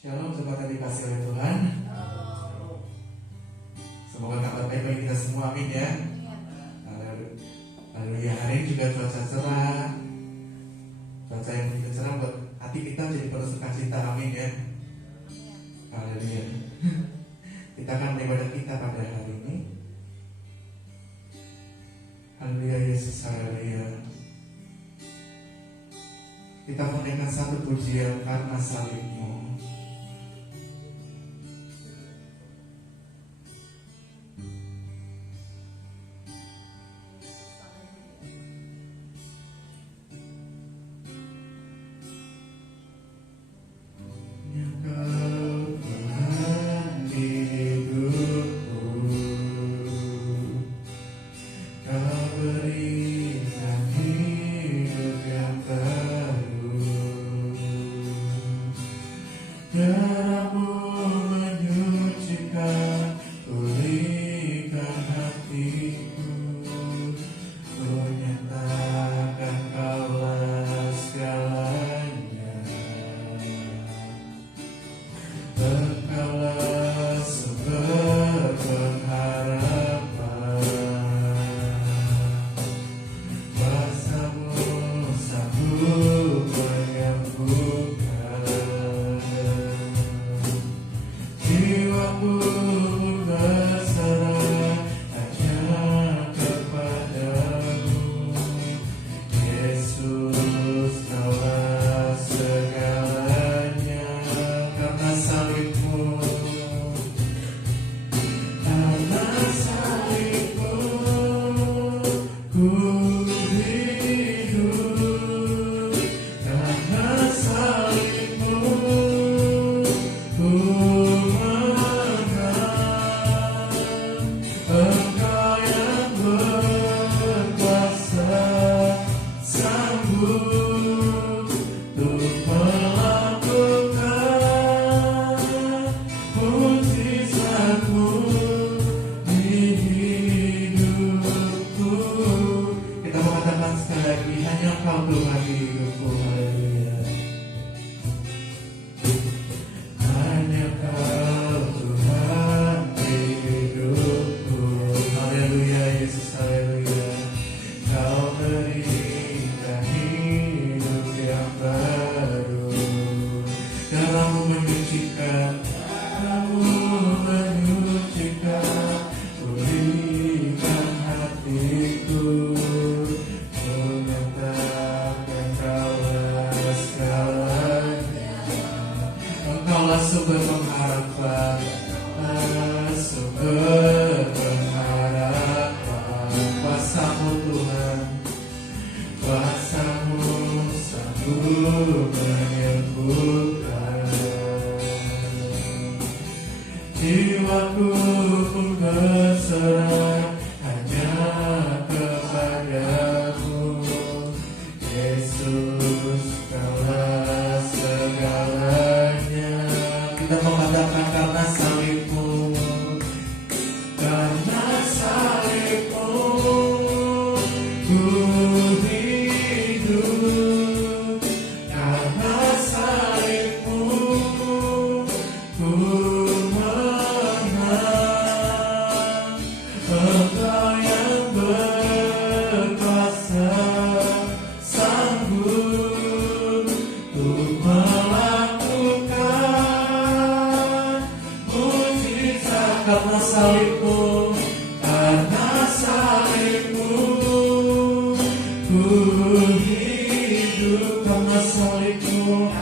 Shalom sobat yang dikasih oleh Tuhan. Semoga kabar baik bagi kita semua, amin ya. Haleluya. Hari ini juga cuaca cerah. Cuaca yang begitu cerah buat hati kita jadi penuh sukacita, amin ya. Haleluya. Kita akan beribadah kita pada hari ini. Haleluya Yesus, haleluya. Kita menaikkan satu pujian karena salib-Mu.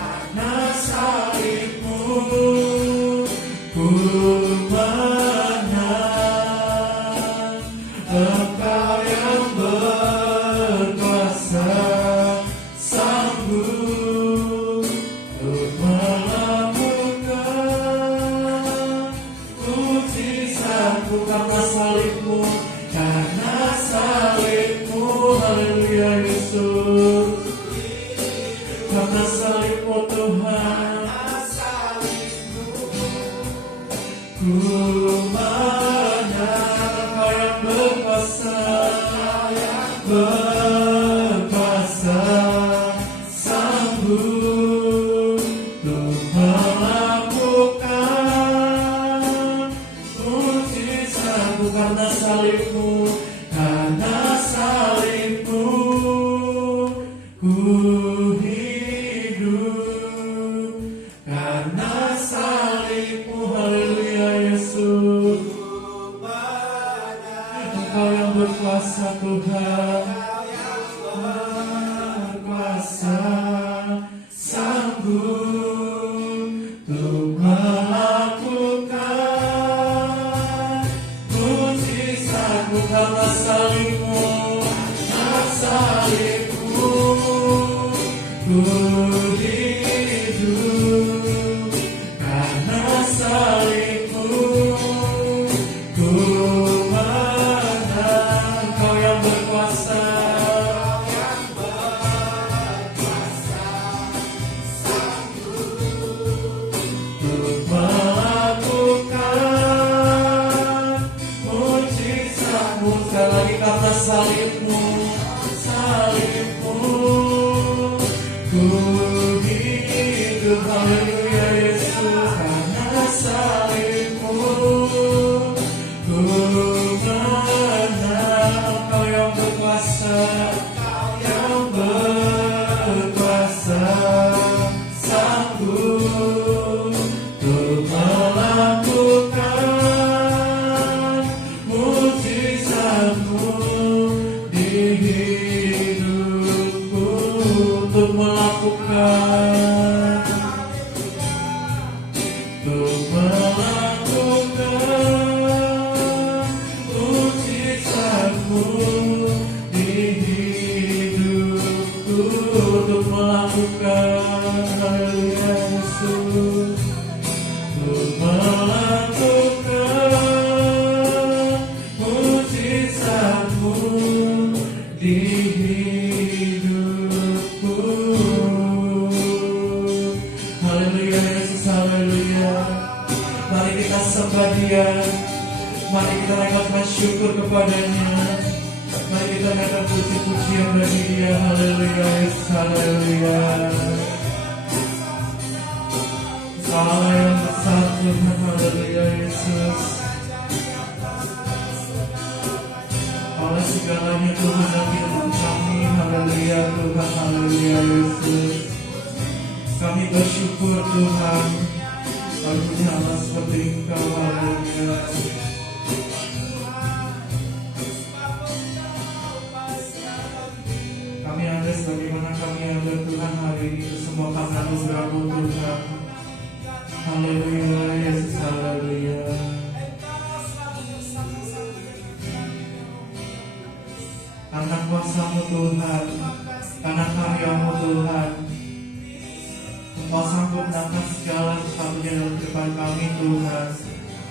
Sanggup untuk melakukan berkuasa Tuhan, berkuasa, sanggup untuk melakukan mujizat-Mu karena salib-Mu, salib-Mu, ku hidup karena salib-Mu, ku menang. Kau yang berkuasa, untuk melakukan mujizat-Mu. Sekali lagi kata salib-Mu, salib-Mu, ku hidup. Haleluya Yesus, karena salib-Mu, ku menang. Kau yang berkuasa, yang berkuasa, sanggup untuk melakukan mujizat-Mu di hidupku, untuk melakukan, untuk melakukan mujizat-Mu di hidupku, untuk melakukan. Haleluya Yesus, untuk melakukan mujizat-Mu di hidupku. Haleluya Yesus, haleluya. Mari kita sembah Dia, mari kita naikkan syukur kepadanya, mari kita naikkan puji-pujian bagi Dia. Haleluya Yesus, haleluya. Allah yang besar Tuhan, haleluya Yesus. Oleh segalanya Tuhan yang hidup kami, haleluya Tuhan, haleluya Yesus. Kami bersyukur Tuhan, kami punya Allah seperti Engkau, haleluya. Kami ada sebagaimana kami ada Tuhan hari ini, semua karena anugerah-Mu Tuhan. Haleluya Yesus, haleluya. Karena kuasa-Mu Tuhan, karena karya-Mu Tuhan, Engkau sanggup menangkan segala sesuatunya dalam kehidupan kami Tuhan.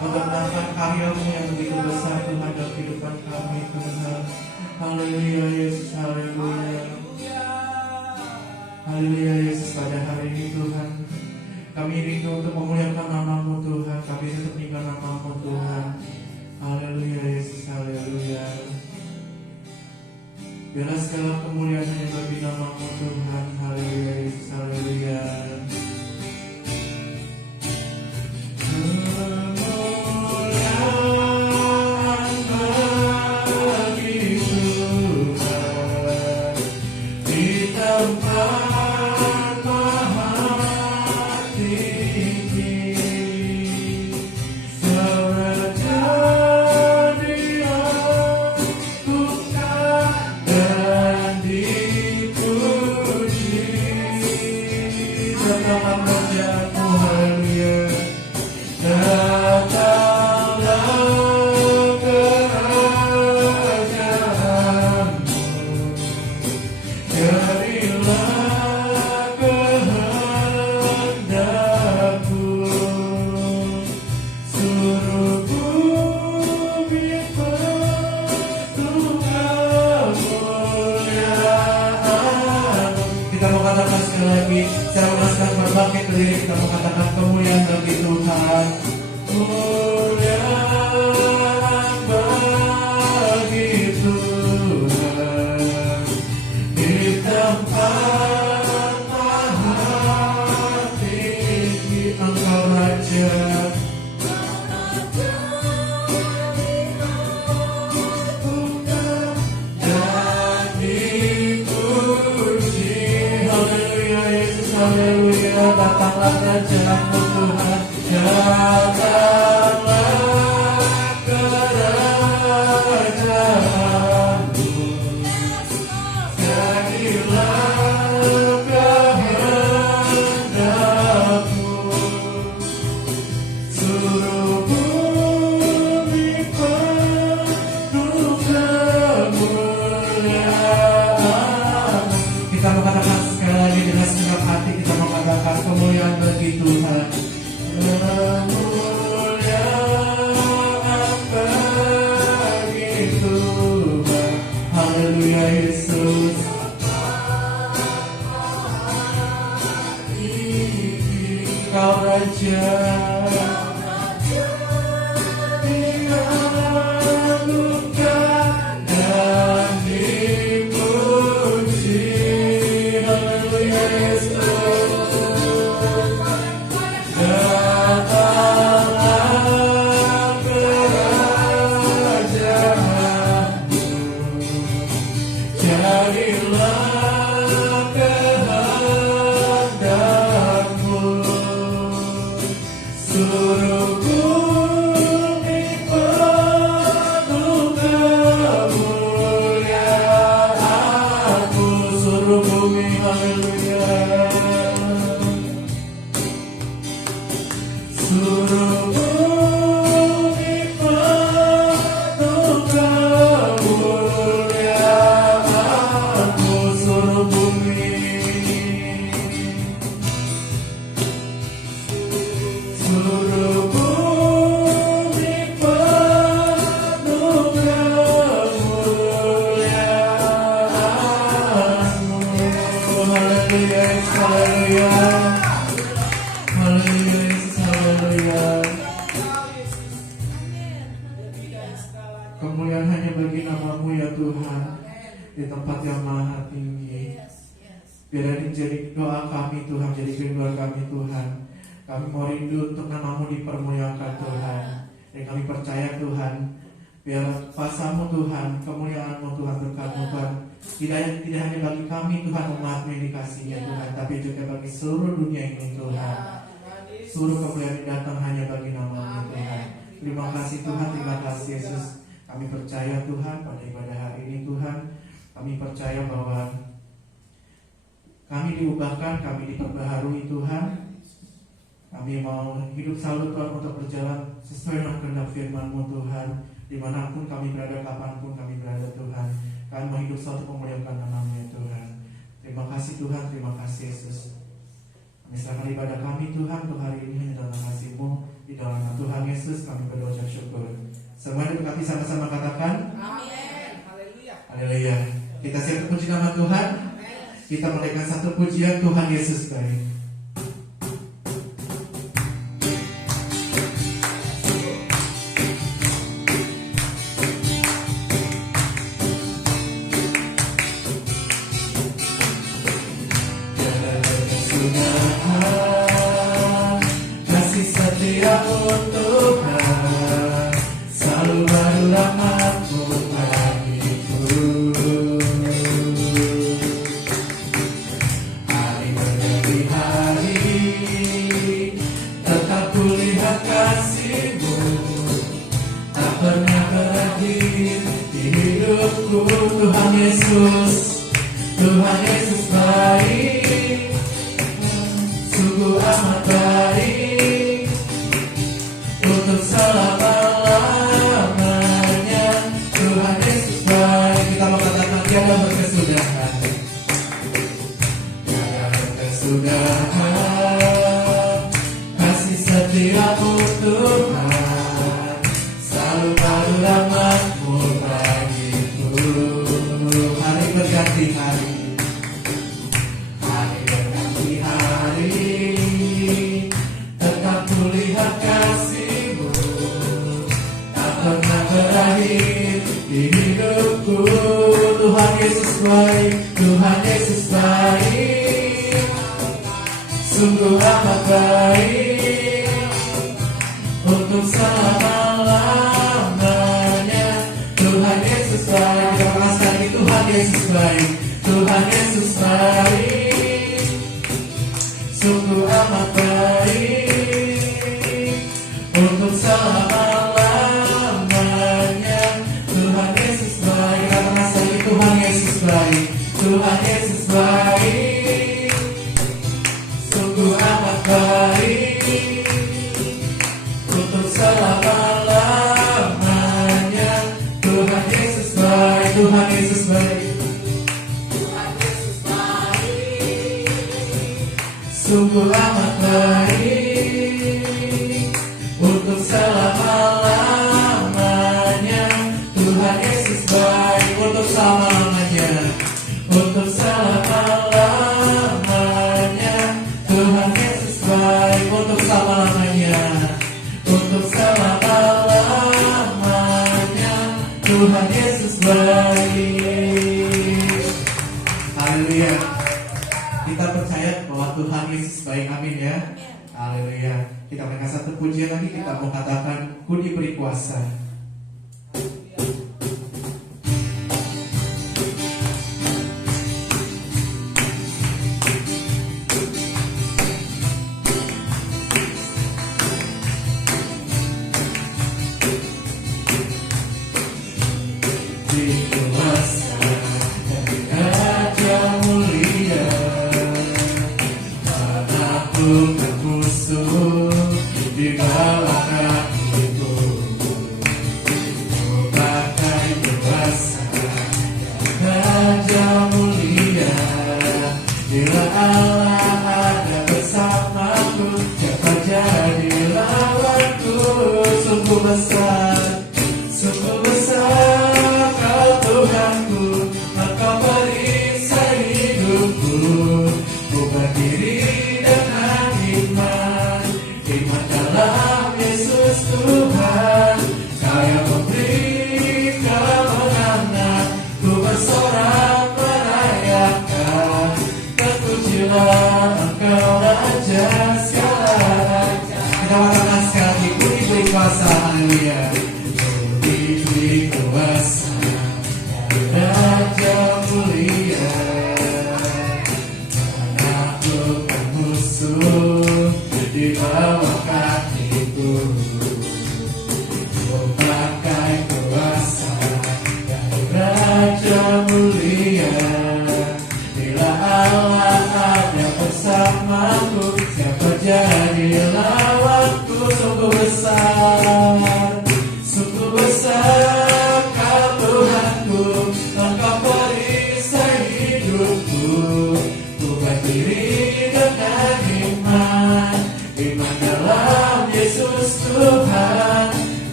Engkau menangkan karya-Mu yang begitu besar Tuhan dalam kehidupan kami Tuhan. Haleluya Yesus, haleluya. Haleluya Yesus, pada hari ini Tuhan, kami rindu untuk memuliakan nama-Mu Tuhan, kami untuk meninggikan nama-Mu Tuhan. Haleluya Yesus, haleluya. Biarlah segala kemuliaan hanya bagi nama-Mu Tuhan. Haleluya Yesus, haleluya. Kemuliaan bagi Tuhan di tempat maha tinggi. Seraja dilakukan dan dipuji. Datanglah kerajaan-Mu, haleluya. Datanglah kerajaan-Mu. Jadilah kehendak-Mu. Suruh bumi penuh kemuliaan-Mu. Kita mau katakan sekali lagi, saya mengasihkan berbangkit berdiri, kita mau katakan kemuliaan bagi Tuhan. Kemuliaan bagi Tuhan di tempat maha tinggi. Engkau Raja, dan dipuji. Haleluya Yesus, haleluya. Datanglah kerajaan-Mu Tuhan. Datanglah kerajaan-Mu. Kemuliaan hanya bagi nama-Mu ya Tuhan, di tempat yang maha tinggi. Biar ini jadi doa kami Tuhan, jadi rinduan kami Tuhan. Kami mau rindu untuk nama-Mu dipermuliakan Tuhan. Dan kami percaya Tuhan, biar kuasa-Mu Tuhan, kemuliaan-Mu Tuhan, berkat-Mu Tuhan, tidak hanya bagi kami Tuhan umat-Mu yang dikasihi Tuhan, tapi juga bagi seluruh dunia ini Tuhan. Seluruh kemuliaan datang hanya bagi nama-Mu Tuhan. Terima kasih Tuhan, terima kasih Yesus. Kami percaya Tuhan pada ibadah hari ini Tuhan, kami percaya bahwa kami diubahkan, kami diperbaharui Tuhan. Kami mau hidup selalu Tuhan untuk berjalan sesuai dengan kehendak firman-Mu Tuhan. Dimanapun kami berada, kapanpun kami berada Tuhan, kami mau hidup selalu memuliakan nama-Mu ya Tuhan. Terima kasih Tuhan, terima kasih Yesus. Kami serahkan ibadah kami Tuhan untuk hari ini dalam kasih-Mu. Di dalam nama Tuhan Yesus kami berdoa dan syukur. Semua diberkati, sama-sama katakan amin. Haleluya. Haleluya. Kita siap puji nama Tuhan. Kita menaikkan satu pujian, Tuhan Yesus baik. Kasih setiamu Tuhan, selalu baru rahmat-Mu bagiku. Hari berganti hari, tetap kulihat kasih-Mu, tak pernah berakhir di hidupku. Tuhan Yesus, Tuhan Yesus baik, sungguh amat baik, untuk selama-lamanya. Tuhan Yesus baik. Kita mau katakan tiada berkesudahan, tiada berkesudahan. Kasih setia-Mu Tuhan, selalu baru rahmat-Mu bagiku. Hari berganti hari, hari berganti hari, tetap kulihat kasih-Mu, tak pernah berakhir di hidupku. Tuhan Yesus baik, Tuhan Yesus baik, sungguh amat baik, untuk selama-lamanya. Tuhan Yesus baik. Kita merasakan Tuhan Yesus baik, Tuhan Yesus baik, sungguh amat baik, untuk selama-lamanya. Tuhan Yesus baik. Kita merasakan Tuhan Yesus baik, Tuhan Yesus baik, sungguh amat baik, selama-lamanya, untuk selama-lamanya. Tuhan Yesus baik. Haleluya. Kita percaya bahwa Tuhan Yesus baik, amin ya. Haleluya. Kita berikan satu pujian lagi, kita mau katakan ku diberi kuasa.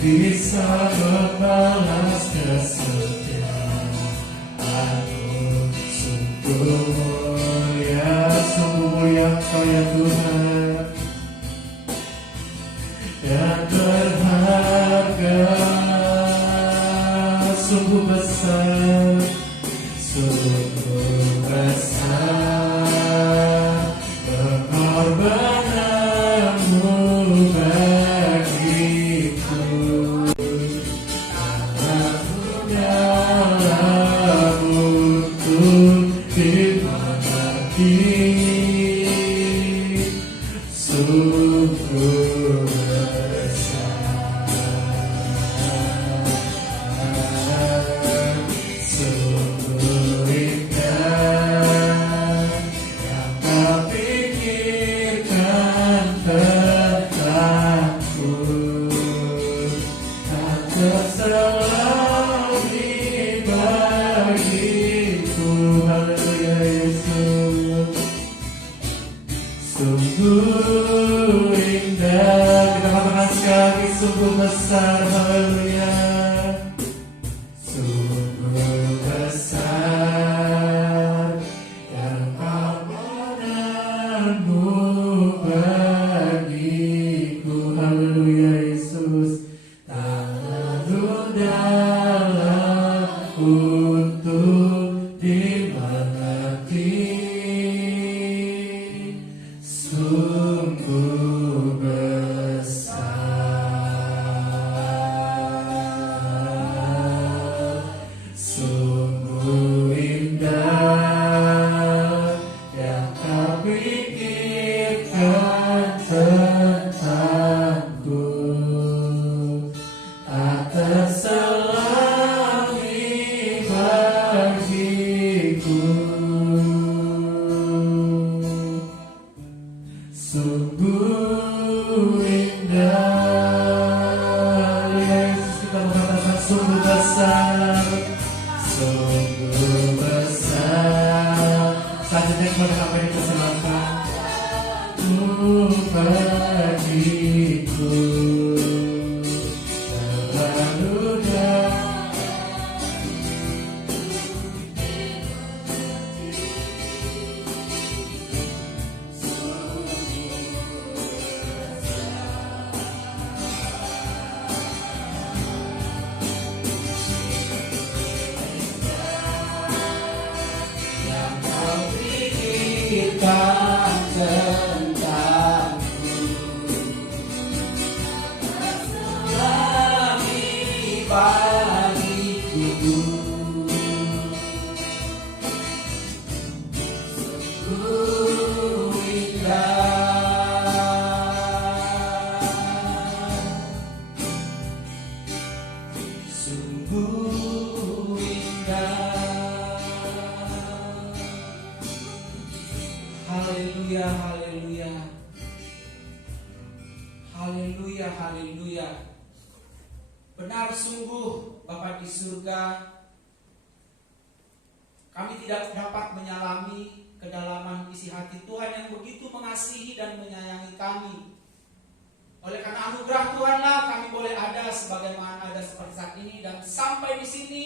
bisa membalas kesetiaanmu. Sungguh mulia Engkau ya Tuhan, dan berharga, sungguh besar, sungguh besar pengorbananmu bagiku. Aku dalam untuk dimengerti, sungguh besar, sungguh indah yang kau pikirkan tentangku, tak terselami bagiku. Haleluya Yesus, sungguh indah. Kita katakan sekali, sungguh besar. Haleluya, sungguh besar yang amananmu bagiku. Haleluya Yesus, tak lalu dalam untuk dimengerti, sungguh besar, sungguh indah yang kau pikirkan tentangku, tak terselami bagiku. Sungguh indah, Yesus, kita mengatakan sungguh besar, sungguh besar. Selanjutnya kepada apa yang dipersilakan bagiku, terlalu dalam. Kita tentangku, selami bagiku, sungguh indah, sungguh indah. Haleluya, haleluya, haleluya, haleluya. Benar sungguh Bapa di surga, kami tidak dapat menyalami kedalaman isi hati Tuhan yang begitu mengasihi dan menyayangi kami. Oleh karena anugerah Tuhanlah kami boleh ada sebagaimana ada seperti saat ini, dan sampai di sini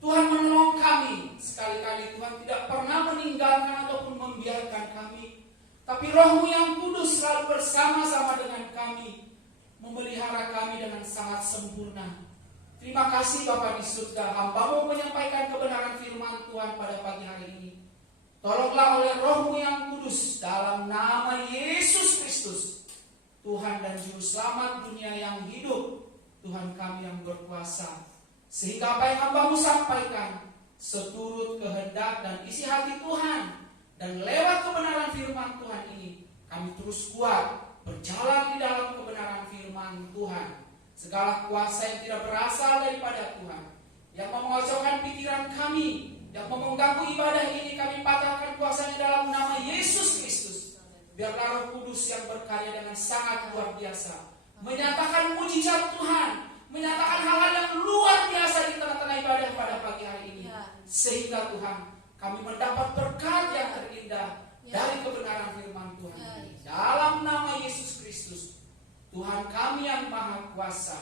Tuhan menolong kami. Sekali-kali Tuhan tidak pernah meninggalkan ataupun membiarkan kami. Tapi Roh-Mu yang kudus selalu bersama-sama dengan kami, memelihara kami dengan sangat sempurna. Terima kasih Bapa di surga, hamba-Mu menyampaikan kebenaran firman Tuhan pada pagi hari ini. Tolonglah oleh Roh-Mu yang kudus dalam nama Yesus Kristus, Tuhan dan Juru Selamat dunia yang hidup, Tuhan kami yang berkuasa. Sehingga apa yang hamba-Mu sampaikan seturut kehendak dan isi hati Tuhan. Dan lewat kebenaran firman Tuhan ini, kami terus kuat berjalan di dalam kebenaran firman Tuhan. Segala kuasa yang tidak berasal daripada Tuhan, yang memengocokkan pikiran kami, yang mengganggu ibadah ini, kami patahkan kuasanya dalam nama Yesus Kristus. Biarlah Roh Kudus yang berkarya dengan sangat luar biasa, menyatakan mujizat Tuhan, menyatakan hal-hal yang luar biasa di tengah-tengah ibadah pada pagi hari ini. Sehingga Tuhan, kami mendapat berkat yang terindah dari kebenaran firman Tuhan ini. Dalam nama Yesus Kristus, Tuhan kami yang Maha Kuasa,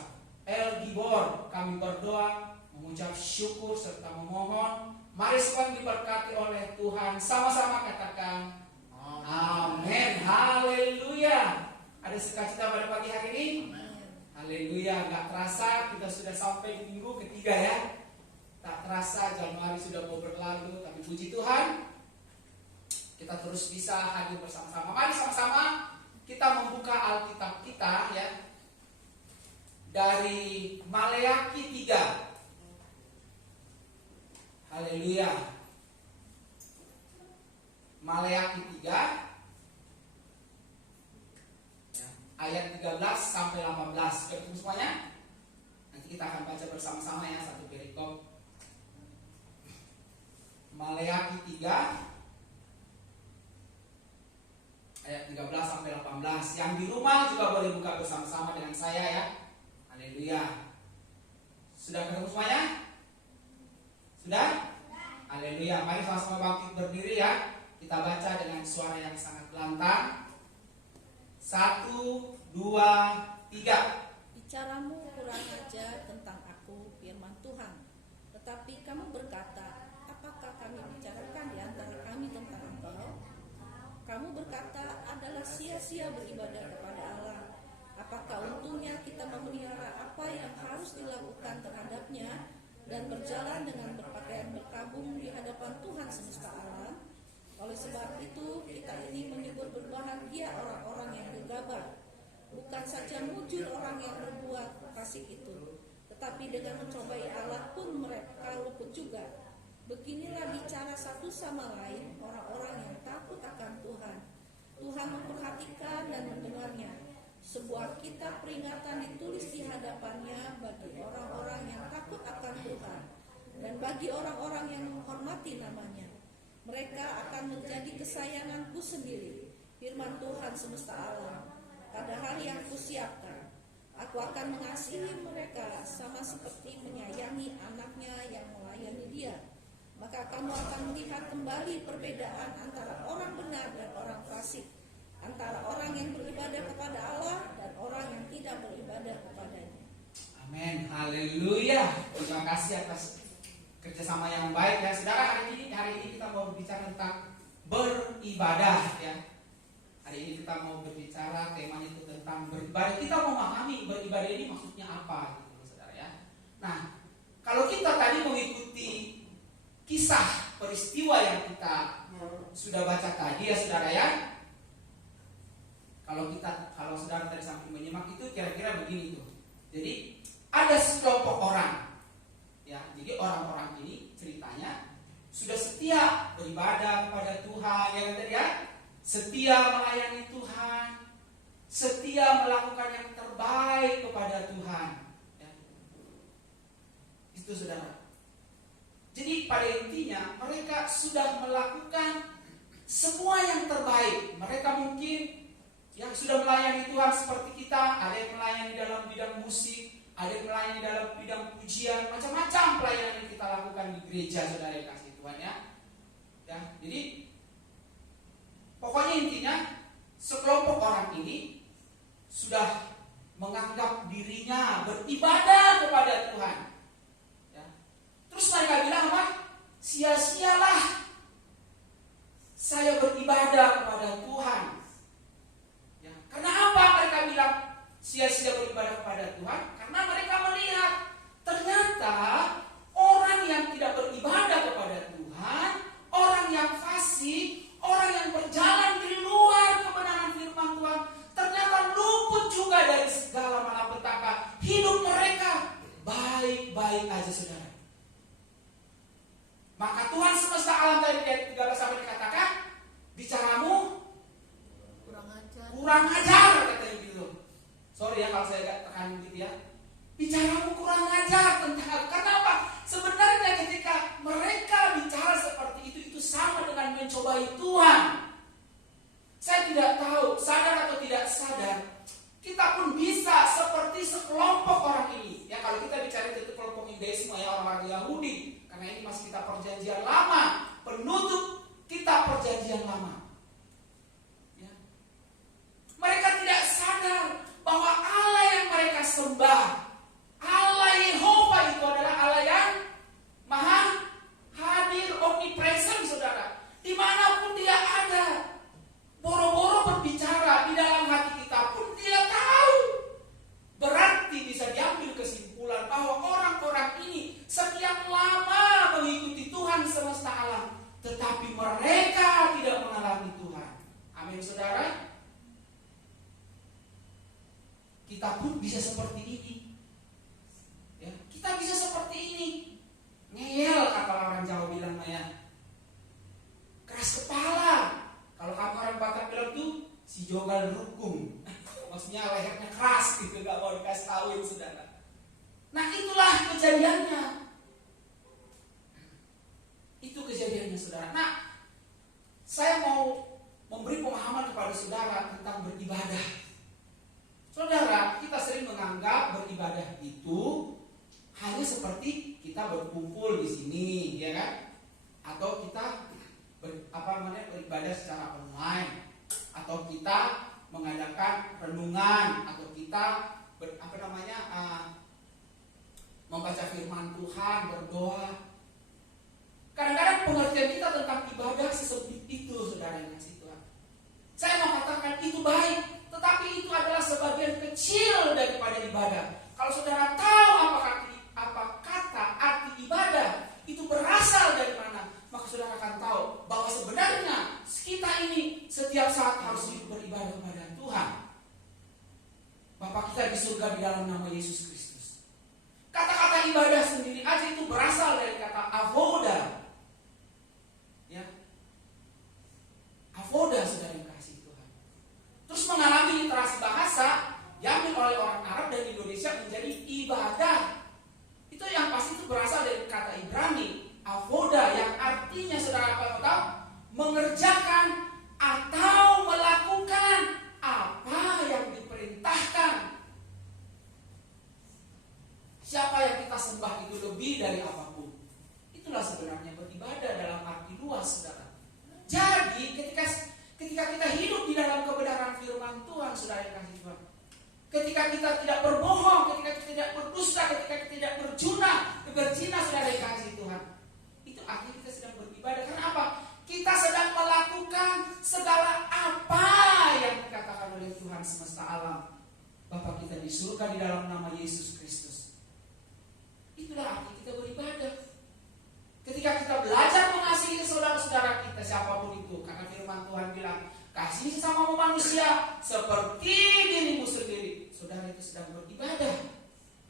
El Gibor, kami berdoa, mengucap syukur serta memohon. Mari semua diberkati oleh Tuhan. Sama-sama katakan amin. Haleluya. Ada sukacita pada pagi hari ini? Haleluya. Gak terasa kita sudah sampai di minggu ketiga ya. Tak terasa Januari sudah mau berlalu. Tapi puji Tuhan, kita terus bisa hadir bersama-sama. Mari sama-sama kita membuka Alkitab kita ya, dari Maleakhi 3. Haleluya. Maleakhi 3 ya, ayat 13 sampai 18. Ketemu semuanya? Nanti kita akan baca bersama-sama ya, satu perikop. Maleakhi 3 ayat 13 sampai 18. Yang di rumah juga boleh buka bersama-sama dengan saya ya. Haleluya. Sudah ketemu semuanya? Sudah? Haleluya. Mari sama-sama bangkit berdiri ya. Kita baca dengan suara yang sangat lantang. 1, 2, 3. Bicaramu kurang ajar tentang aku, firman Tuhan. Tetapi kamu berkata, apakah kami bicarakan di antara kami tentang engkau? Kamu berkata, adalah sia-sia beribadah kepada Allah. Apakah untungnya kita memelihara apa yang harus dilakukan terhadapnya dan berjalan dengan berpakaian berkabung di hadapan Tuhan semesta alam? Oleh sebab itu, kita ini menyebut berbahagia orang-orang yang gegabah. Bukan saja mujur orang yang berbuat fasik itu, tetapi dengan mencobai Allah pun mereka luput juga. Beginilah bicara satu sama lain orang-orang yang takut akan Tuhan. Tuhan memperhatikan dan mendengarnya. Sebuah kitab peringatan ditulis di hadapannya bagi orang-orang yang takut akan Tuhan dan bagi orang-orang yang menghormati namanya. Mereka akan menjadi kesayanganku sendiri, firman Tuhan semesta alam. Pada hari yang kusiapkan, aku akan mengasihi mereka sama seperti menyayangi anaknya yang melayani dia. Maka kamu akan melihat kembali perbedaan antara orang benar dan orang fasik, antara orang yang beribadah kepada Allah dan orang yang tidak beribadah kepadanya. Amin. Haleluya. Terima kasih atas kerjasama yang baik ya. Saudara, hari ini kita mau berbicara tentang beribadah ya. Hari ini kita mau berbicara, temanya itu tentang beribadah. Kita mau memahami beribadah ini maksudnya apa gitu, saudara ya. Nah, kalau kita tadi mengikuti kisah peristiwa yang kita sudah baca tadi ya saudara ya. Kalau saudara tadi sampai menyimak itu kira-kira begini tuh. Jadi ada sekelompok orang ya. Jadi orang-orang ini ceritanya sudah setia beribadah kepada Tuhan ya kan ya. Setia melayani Tuhan, setia melakukan yang terbaik kepada Tuhan ya. Itu saudara. Jadi pada intinya mereka sudah melakukan semua yang terbaik. Mereka mungkin yang sudah melayani Tuhan seperti kita. Ada yang melayani dalam bidang musik, ada yang melayani dalam bidang pujian, macam-macam pelayanan yang kita lakukan di gereja, saudara yang kasih Tuhan ya. Jadi pokoknya intinya sekelompok orang ini sudah menganggap dirinya beribadah kepada Tuhan. Terus mereka bilang apa? Sia-sialah saya beribadah kepada Tuhan. Ya, karena apa mereka bilang sia-sia beribadah kepada Tuhan? Karena mereka melihat ternyata orang yang tidak beribadah kepada Tuhan, orang yang fasik, orang yang berjalan di luar kebenaran firman Tuhan, ternyata luput juga dari segala malapetaka. Hidup mereka baik-baik aja, saudara. Maka Tuhan semesta alam tadi ayat 13 sampai dikatakan, bicaramu kurang ajar katanya gitu. Sorry ya kalau saya agak tekan gitu ya. Bicaramu kurang ajar tentang, karena apa? Sebenarnya ketika mereka bicara seperti itu sama dengan mencobai Tuhan. Saya tidak tahu, sadar atau tidak sadar, kita pun bisa seperti sekelompok orang ini. Ya kalau kita bicara itu kelompok Yudaisme ya, orang-orang Yahudi. Karena ini masih kita perjanjian lama, penutup kita perjanjian lama. Ya. Mereka tidak sadar bahwa Allah yang mereka sembah, Allah Yehova itu adalah Allah yang maha hadir, omnipresent, saudara. Dimanapun dia ada, boro-boro berbicara di dalam hati kita pun dia tahu. Berarti bisa diambil kesimpulan bahwa orang-orang ini sekian lama mengikuti Tuhan semesta alam, tetapi mereka tidak mengalami Tuhan. Amin, saudara. Kita pun bisa seperti ini. Ya, kita bisa seperti ini. Ngeyel kata orang Jawa bilang ya. Keras kepala. Kalau kamu orang Batak bilang tuh si jogal rukung. Maksudnya lehernya keras gitu, gak mau dikasih tahuin, saudara. Nah itulah kejadiannya. Itu kejadiannya, saudara. Nah, saya mau memberi pemahaman kepada saudara tentang beribadah. Saudara, kita sering menganggap beribadah itu hanya seperti kita berkumpul di sini, ya kan? Atau kita beribadah secara online, atau kita mengadakan renungan, atau kita membaca firman Tuhan, berdoa. Kadang-kadang pengertian kita tentang ibadah sesempit itu, saudara yang kasih Tuhan. Saya mau katakan itu baik, tetapi itu adalah sebagian kecil daripada ibadah. Kalau saudara tahu apa kata arti ibadah itu berasal dari mana, maka saudara akan tahu bahwa sebenarnya kita ini setiap saat harus hidup beribadah kepada Tuhan. Bapa kita di surga di dalam nama Yesus Kristus. Kata-kata ibadah sendiri aja itu berasal dari kata avoda. Ya. Avoda, saudara yang kasih Tuhan. Terus mengalami literasi bahasa diambil oleh orang Arab dan Indonesia menjadi ibadah. Itu yang pasti itu berasal dari kata Ibrani, avoda, yang artinya saudara apa tahu? Mengerjakan atau melakukan apa yang diperintahkan. Siapa yang kita sembah itu lebih dari apapun. Itulah sebenarnya beribadah dalam arti luas, saudara. Jadi ketika kita hidup di dalam kebenaran firman Tuhan, saudara yang kasih Tuhan, ketika kita tidak berbohong, ketika kita tidak berdusta, ketika kita tidak berzina, saudara yang kasih Tuhan, itu artinya kita sedang beribadah. Karena apa? Kita sedang melakukan segala apa yang dikatakan oleh Tuhan semesta alam, Bapa kita di surga di dalam nama Yesus Kristus. Itulah arti kita beribadah. Ketika kita belajar mengasihi saudara-saudara kita siapapun itu, karena firman Tuhan bilang, kasih sesama manusia seperti dirimu sendiri. Saudara itu sedang beribadah.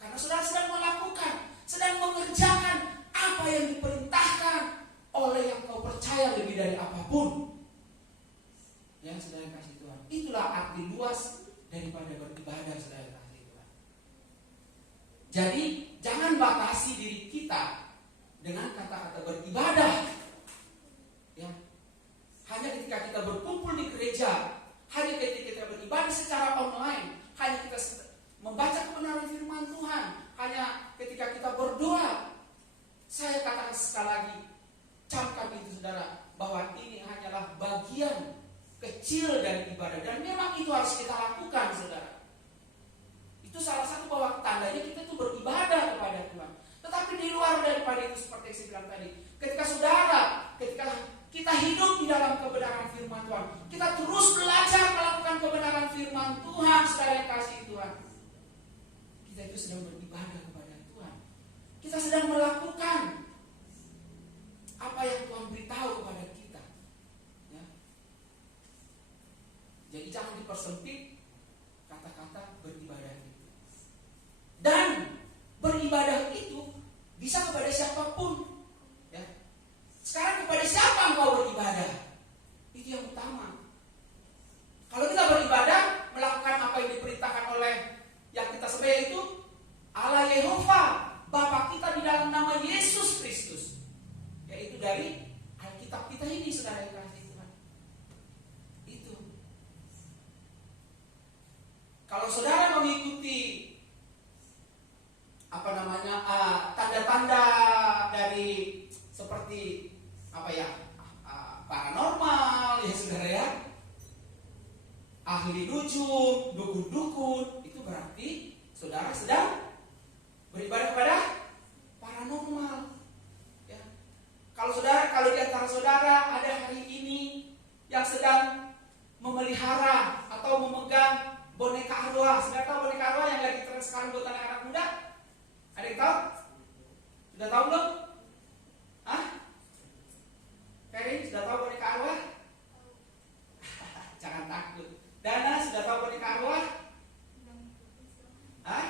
Karena saudara sedang melakukan, sedang mengerjakan apa yang diperintahkan oleh yang kau percaya lebih dari apapun. Ya, saudara yang kasih Tuhan. Itulah arti luas daripada beribadah, saudara yang kasih Tuhan. Jadi, jangan batasi diri kita dengan kata-kata beribadah. Ya. Hanya ketika kita berkumpul di gereja, hanya ketika kita beribadah secara online, hanya kita membaca kebenaran firman Tuhan, hanya ketika kita berdoa. Saya katakan sekali lagi, camkan itu saudara, bahwa ini hanyalah bagian kecil dari ibadah, dan memang itu harus kita lakukan, saudara. Itu salah satu bahwa tandanya kita itu beribadah kepada Tuhan. Tetapi di kita itu sedang beribadah kepada Tuhan. Kita sedang melakukan apa yang Tuhan beritahu kepada kita. Ya. Jadi jangan dipersempit kata-kata beribadah itu. Dan beribadah itu bisa kepada siapapun. Ya. Sekarang kepada siapa engkau beribadah? Itu yang utama. Kalau kita beribadah, melakukan apa yang diperintahkan oleh yang kita sembah itu Allah Yehova, Bapa kita di dalam nama Yesus Kristus. Yaitu dari Alkitab kita ini, saudara yang kasih Tuhan. Itu. Kalau saudara mengikuti tanda-tanda dari seperti paranormal, ya saudara ya, ahli nujum, dukun-dukun, itu berarti saudara sedang beribadah kepada paranormal. Ya. Kalau di antara saudara ada hari ini yang sedang memelihara atau memegang boneka arwah, saudara tahu boneka arwah yang lagi tren sekarang buat anak-anak muda? Ada yang tahu? Sudah tahu belum? Hah? Ferry, sudah tahu boneka arwah? Jangan takut. Dana, sudah tahu boneka arwah? Hah?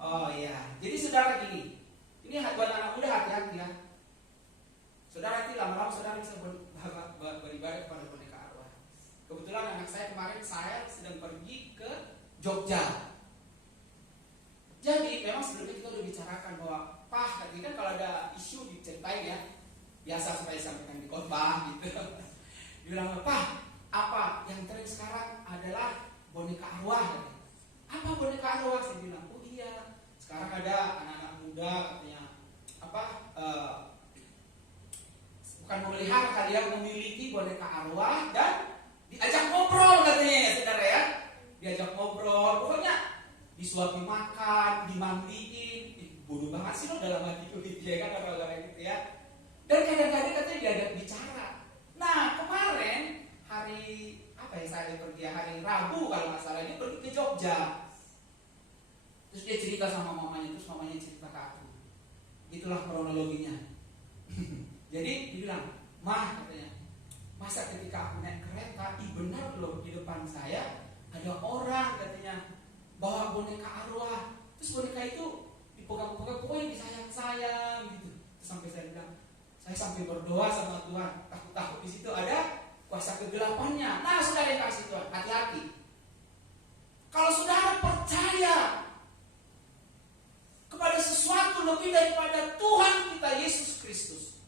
Oh iya. Jadi saudara gini, ini buat anak muda hati-hati ya. Saudara nanti lama-lama saudara bisa beribadah kepada boneka arwah. Kebetulan anak saya kemarin saya sedang pergi ke Jogja. Jadi memang sebelumnya kita udah bicarakan bahwa Pak, tadi kan kalau ada isu diceritain ya, biasa supaya disampaikan di khotbah gitu. Dibilang, Pak, apa yang tren sekarang adalah boneka arwah. Apa boneka arwah? Saya bilang, oh iya, sekarang ada anak-anak muda katanya bukan memelihara kali ya, memiliki boneka arwah dan diajak ngobrol katanya ya saudara ya. Diajak ngobrol, pokoknya disuapi makan, dimandiin. Bodoh banget sih lo dalam hati kulit ya kan orang-orang gitu ya. Dan kadang-kadang katanya diajak bicara. Nah kemarin saya pergi hari Rabu kalau nggak salah, dia pergi ke Jogja. Terus dia cerita sama mamanya, terus mamanya cerita ke aku. Itulah kronologinya. Jadi dibilang, Mah katanya, masa ketika aku naik kereta, benar loh di depan saya ada orang katanya bawa boneka arwah. Terus boneka itu dipegang-pegang, pokoknya disayang-sayang gitu. Terus sampai saya bilang, saya sampai berdoa sama Tuhan, takut-takut di situ ada kuasa kegelapannya. Nah, saudara yang kasih Tuhan, hati-hati. Kalau saudara percaya kepada sesuatu lebih daripada Tuhan kita Yesus Kristus,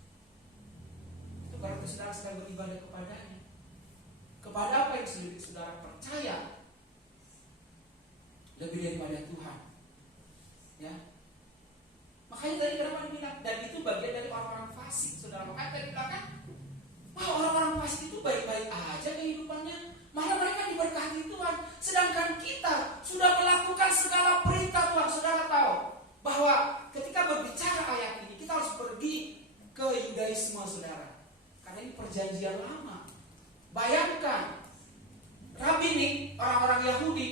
itu berarti saudara sedang beribadah kepadanya. Kepada apa yang saudara percaya lebih daripada Tuhan. Ya. Makanya tadi kenapa dibilang, dan itu bagian dari orang-orang fasik, saudara. Makanya tadi bilang kan, orang-orang fasik itu baik-baik aja kehidupannya, malah mereka diberkati Tuhan. Sedangkan kita sudah melakukan segala perintah Tuhan. Saudara tahu bahwa ketika berbicara ayat ini, kita harus pergi ke Yudaisme, saudara. Karena ini perjanjian lama. Bayangkan, Rabinik, orang-orang Yahudi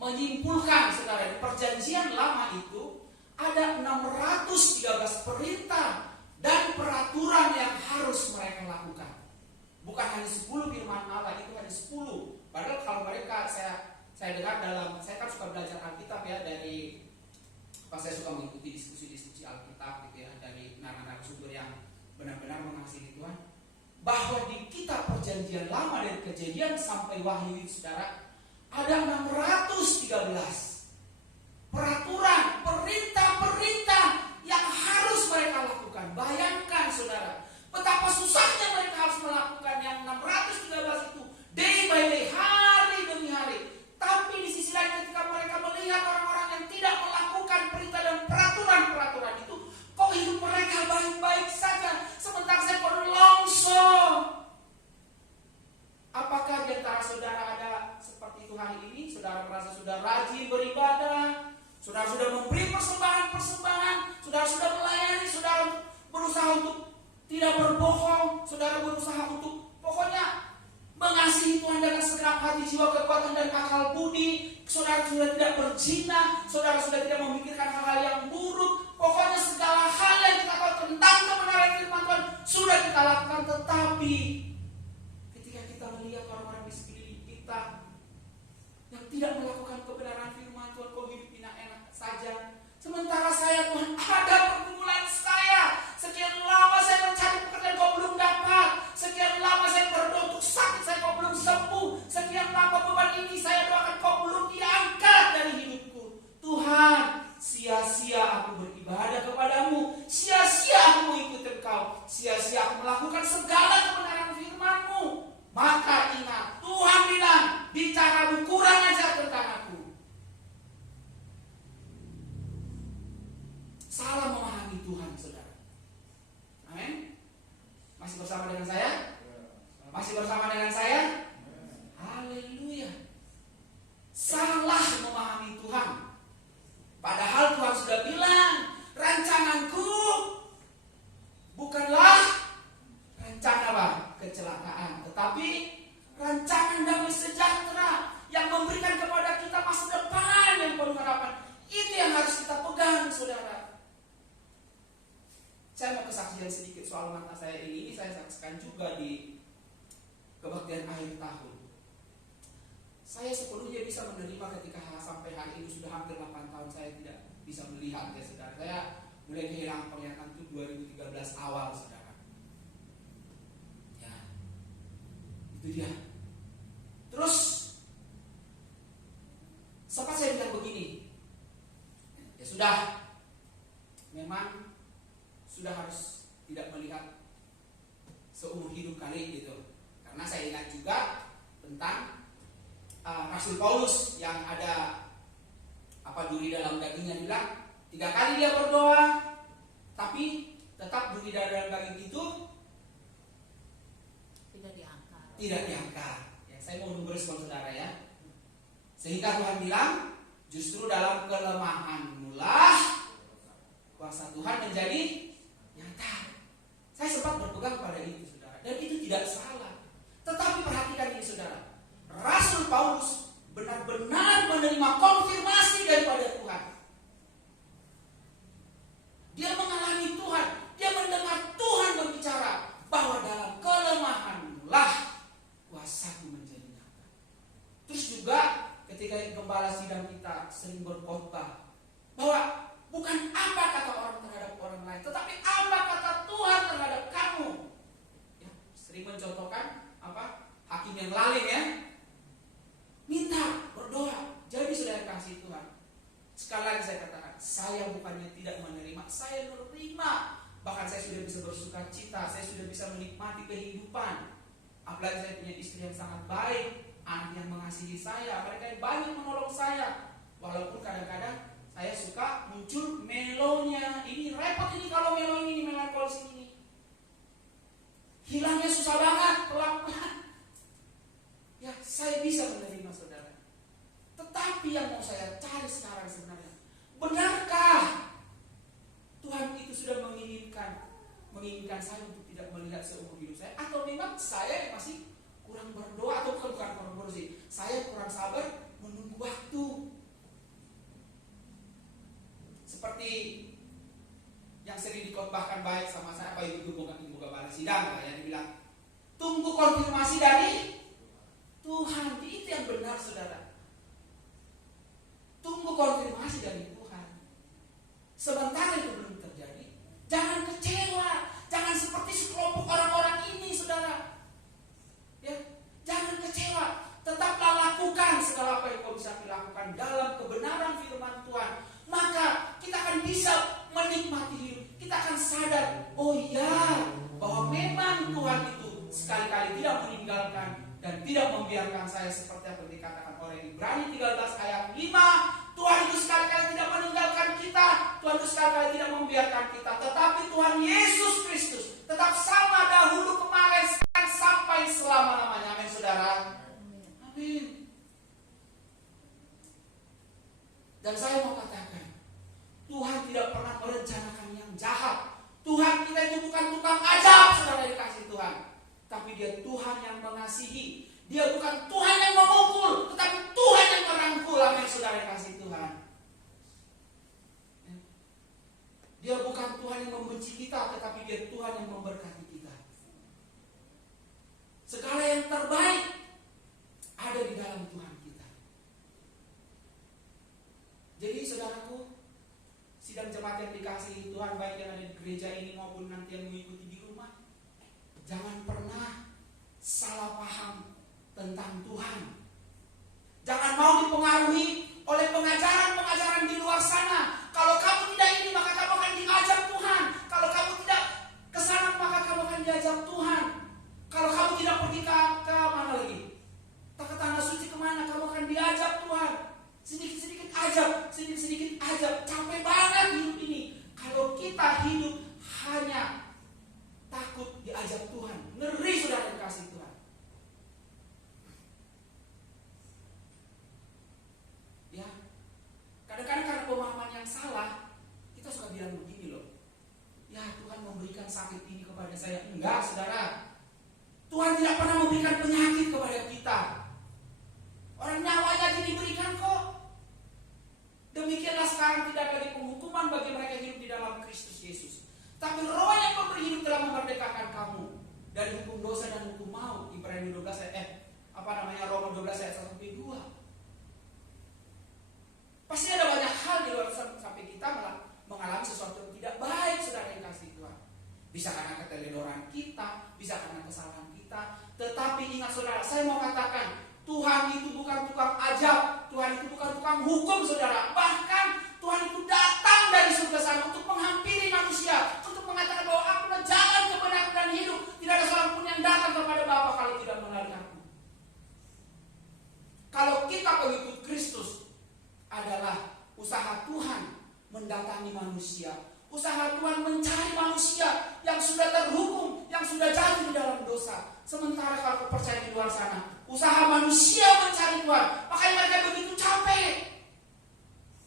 menyimpulkan, saudara, di perjanjian lama itu ada 613 perintah dan peraturan yang harus mereka lakukan. Bukan hanya 10 firman Allah, itu hanya 10. Padahal kalau mereka, saya dengar saya kan suka belajar Alkitab ya, dari pas saya suka mengikuti diskusi-diskusi Alkitab gitu ya, dari narasumber yang benar-benar mengasihi Tuhan, bahwa di kitab perjanjian lama dari Kejadian sampai Wahyu itu, saudara, ada 613 peraturan, perintah-perintah yang harus mereka lakukan. Bayangkan, saudara, betapa susahnya mereka harus melakukan yang 613 itu day by day, hari demi hari. Tapi di sisi lain, ketika mereka melihat orang-orang yang tidak melakukan perintah dan peraturan-peraturan itu, kok hidup mereka baik-baik saja, sementara saya longsor. Apakah di antara saudara ada seperti itu hari ini? Saudara merasa sudah rajin beribadah, saudara sudah memberi persembahan-persembahan, saudara sudah melayani, saudara berusaha untuk tidak berbohong, saudara berusaha untuk pokoknya Mengasihi Tuhan dengan segenap hati, jiwa, kekuatan, dan akal budi. Saudara sudah tidak berzina, saudara sudah tidak memikirkan hal-hal yang buruk. Pokoknya segala hal yang kita tahu tentang kebenaran firman Tuhan sudah kita lakukan. Tetapi ketika kita melihat orang-orang di sekeliling kita yang tidak melakukan kebenaran firman Tuhan, kok hidup enak-enak saja. Sementara saya, Tuhan, ada pergumulan saya. Sekian lama saya mencari pekerjaan kok belum dapat. Sekian lama saya berdoa untuk sakit saya kok belum sembuh. Sekian lama beban ini saya doakan kok belum diangkat dari hidupku. Tuhan, sia-sia aku beribadah kepadamu. Sia-sia aku mengikuti Engkau. Sia-sia aku melakukan segala kebenaran firman-Mu. Maka ingat, Tuhan bilang, bicaramu kurang ajar tentang aku. Salah memahami Tuhan, saudara. Amin. Masih bersama dengan saya? Masih bersama dengan saya? Haleluya. Salah memahami Tuhan. Padahal Tuhan sudah bilang, rancanganku bukanlah rencana apa? Kecelakaan, tetapi rancangan damai sejahtera yang memberikan kepada kita masa depan yang penuh harapan. Itu yang harus kita pegang, saudara. Saya mau kesaksian sedikit soal mata saya ini saya saksikan juga di kebaktian akhir tahun. Saya sepenuhnya bisa menerima ketika sampai hari ini sudah hampir 8 tahun saya tidak bisa melihat, ya saudara. Saya mulai kehilangan penglihatan itu 2013 awal, saudara. Ya, itu dia. Terus sempat saya bilang begini, ya sudah, memang sudah harus tidak melihat seumur hidup kali gitu. Karena saya ingat juga tentang Rasul Paulus yang ada duri dalam dagingnya, bilang 3 kali dia berdoa, tapi tetap duri dalam daging itu tidak diangkat. Ya, saya mau nunggu respon saudara ya. Sehingga Tuhan bilang, justru dalam kelemahanmu lah kuasa Tuhan menjadi nyata. Saya sempat berpegang pada itu, saudara, dan itu tidak salah. Tetapi perhatikan ini, saudara. Rasul Paulus benar-benar menerima konfirmasi daripada Tuhan. Dia mengalami Tuhan, dia mendengar Tuhan berbicara bahwa dalam kelemahanlah kuasaku menjadi nyata. Terus juga ketika gembala sidang kita sering berkhotbah bahwa bukan apa kata orang terhadap orang lain, tetapi apa kata Tuhan terhadap kamu. Ya, sering mencontohkan hakim yang lalim ya. Minta, berdoa, jadi saudara kasih Tuhan. Sekali lagi saya katakan, saya bukannya tidak menerima, saya menerima. Bahkan saya sudah bisa bersuka cita, saya sudah bisa menikmati kehidupan. Apalagi saya punya istri yang sangat baik, anak yang mengasihi saya, mereka yang banyak menolong saya. Walaupun kadang-kadang saya suka muncul melonya. Ini repot ini kalau melo ini, melankolis ini. Hilangnya susah banget, pelan-pelan. Ya, saya bisa menerima, saudara. Tetapi yang mau saya cari sekarang sebenarnya, benarkah Tuhan itu sudah menginginkan saya untuk tidak melihat seumur hidup saya? Atau memang saya masih kurang berdoa, atau bukan kurang berdoa sih, saya kurang sabar menunggu waktu. Seperti yang sering dikhotbahkan baik sama saya, ibu balai sidang, yang dibilang tunggu konfirmasi dari Tuhan. Itu yang benar, saudara. Tunggu konfirmasi dari Tuhan. Sementara itu belum terjadi, jangan kecewa, jangan seperti sekelompok orang-orang ini, saudara. Ya, jangan kecewa. Tetaplah lakukan segala apa yang kau bisa lakukan dalam kebenaran firman Tuhan. Maka kita akan bisa menikmati hidup. Kita akan sadar, oh ya, bahwa memang Tuhan itu sekali-kali tidak meninggalkan dan tidak membiarkan saya, seperti apa yang dikatakan oleh Ibrani 13 ayat 5. Tuhan itu sekali-kali tidak meninggalkan kita, Tuhan itu sekali-kali tidak membiarkan kita. Tetapi Tuhan Yesus Kristus tetap sama dahulu, kemarin, sekarang, sampai selama-lamanya. Amin, saudara. Amin. Dan saya mau katakan, Tuhan tidak pernah merencanakan yang jahat. Tuhan kita itu bukan tukang ajab, saudara dikasih Tuhan. Tapi dia Tuhan yang mengasihi. membenci kita, tetapi biar Tuhan yang memberkati kita. Segala yang terbaik ada di dalam Tuhan kita. Jadi saudaraku, sidang jemaat yang dikasihi Tuhan, baik yang ada di gereja ini maupun nanti yang mengikuti di rumah, jangan pernah salah paham tentang Tuhan. Jangan mau dipengaruhi oleh pengajaran-pengajaran di luar sana. Kalau kamu tidak ini, maka kamu akan diajak Tuhan. Kalau kamu tidak ke sana, maka kamu akan diajak Tuhan. Kalau kamu tidak pergi ke mana lagi? Ke tanah suci kemana? Kamu akan diajak Tuhan. Sedikit-sedikit ajab. Capek banget hidup ini. Kalau kita hidup hanya takut diajak Tuhan. Ngeri saudara yang kasih Tuhan. Ya, kadang-kadang karena pemahaman yang salah, kita suka bilang begini loh. Ya, Tuhan memberikan sakit ini kepada saya. Enggak, saudara. Tuhan tidak pernah memberikan penyakit kepada kita. Orang nyawanya aja diberikan kok. Demikianlah sekarang tidak ada lagi penghukuman bagi mereka yang hidup di dalam Kristus Yesus. Tapi Roh yang memberi hidup telah memerdekakan kamu dari hukum dosa dan hukum maut. Ibrani 12 Roma 12 ayat 1-2. Pasti ada banyak hal di luar sana sampai kita malah mengalami sesuatu yang tidak baik, saudara yang kasih Tuhan. Bisa karena keteledoran kita, bisa karena kesalahan kita. Tetapi ingat saudara, saya mau katakan, Tuhan itu bukan tukang ajab, Tuhan itu bukan tukang hukum, saudara. Bahkan Tuhan itu datang dari surga sana untuk menghampiri manusia, untuk mengatakan bahwa aku adalah jalan, kebenaran dan hidup. Tidak ada seorang pun yang datang kepada Bapa kalau tidak melalui aku. Kalau kita pengikut Kristus, adalah usaha Tuhan mendatangi manusia, usaha Tuhan mencari manusia yang sudah terhukum, yang sudah jatuh di dalam dosa. Sementara kalau percaya di luar sana, usaha manusia mencari Tuhan, makanya mereka begitu capek.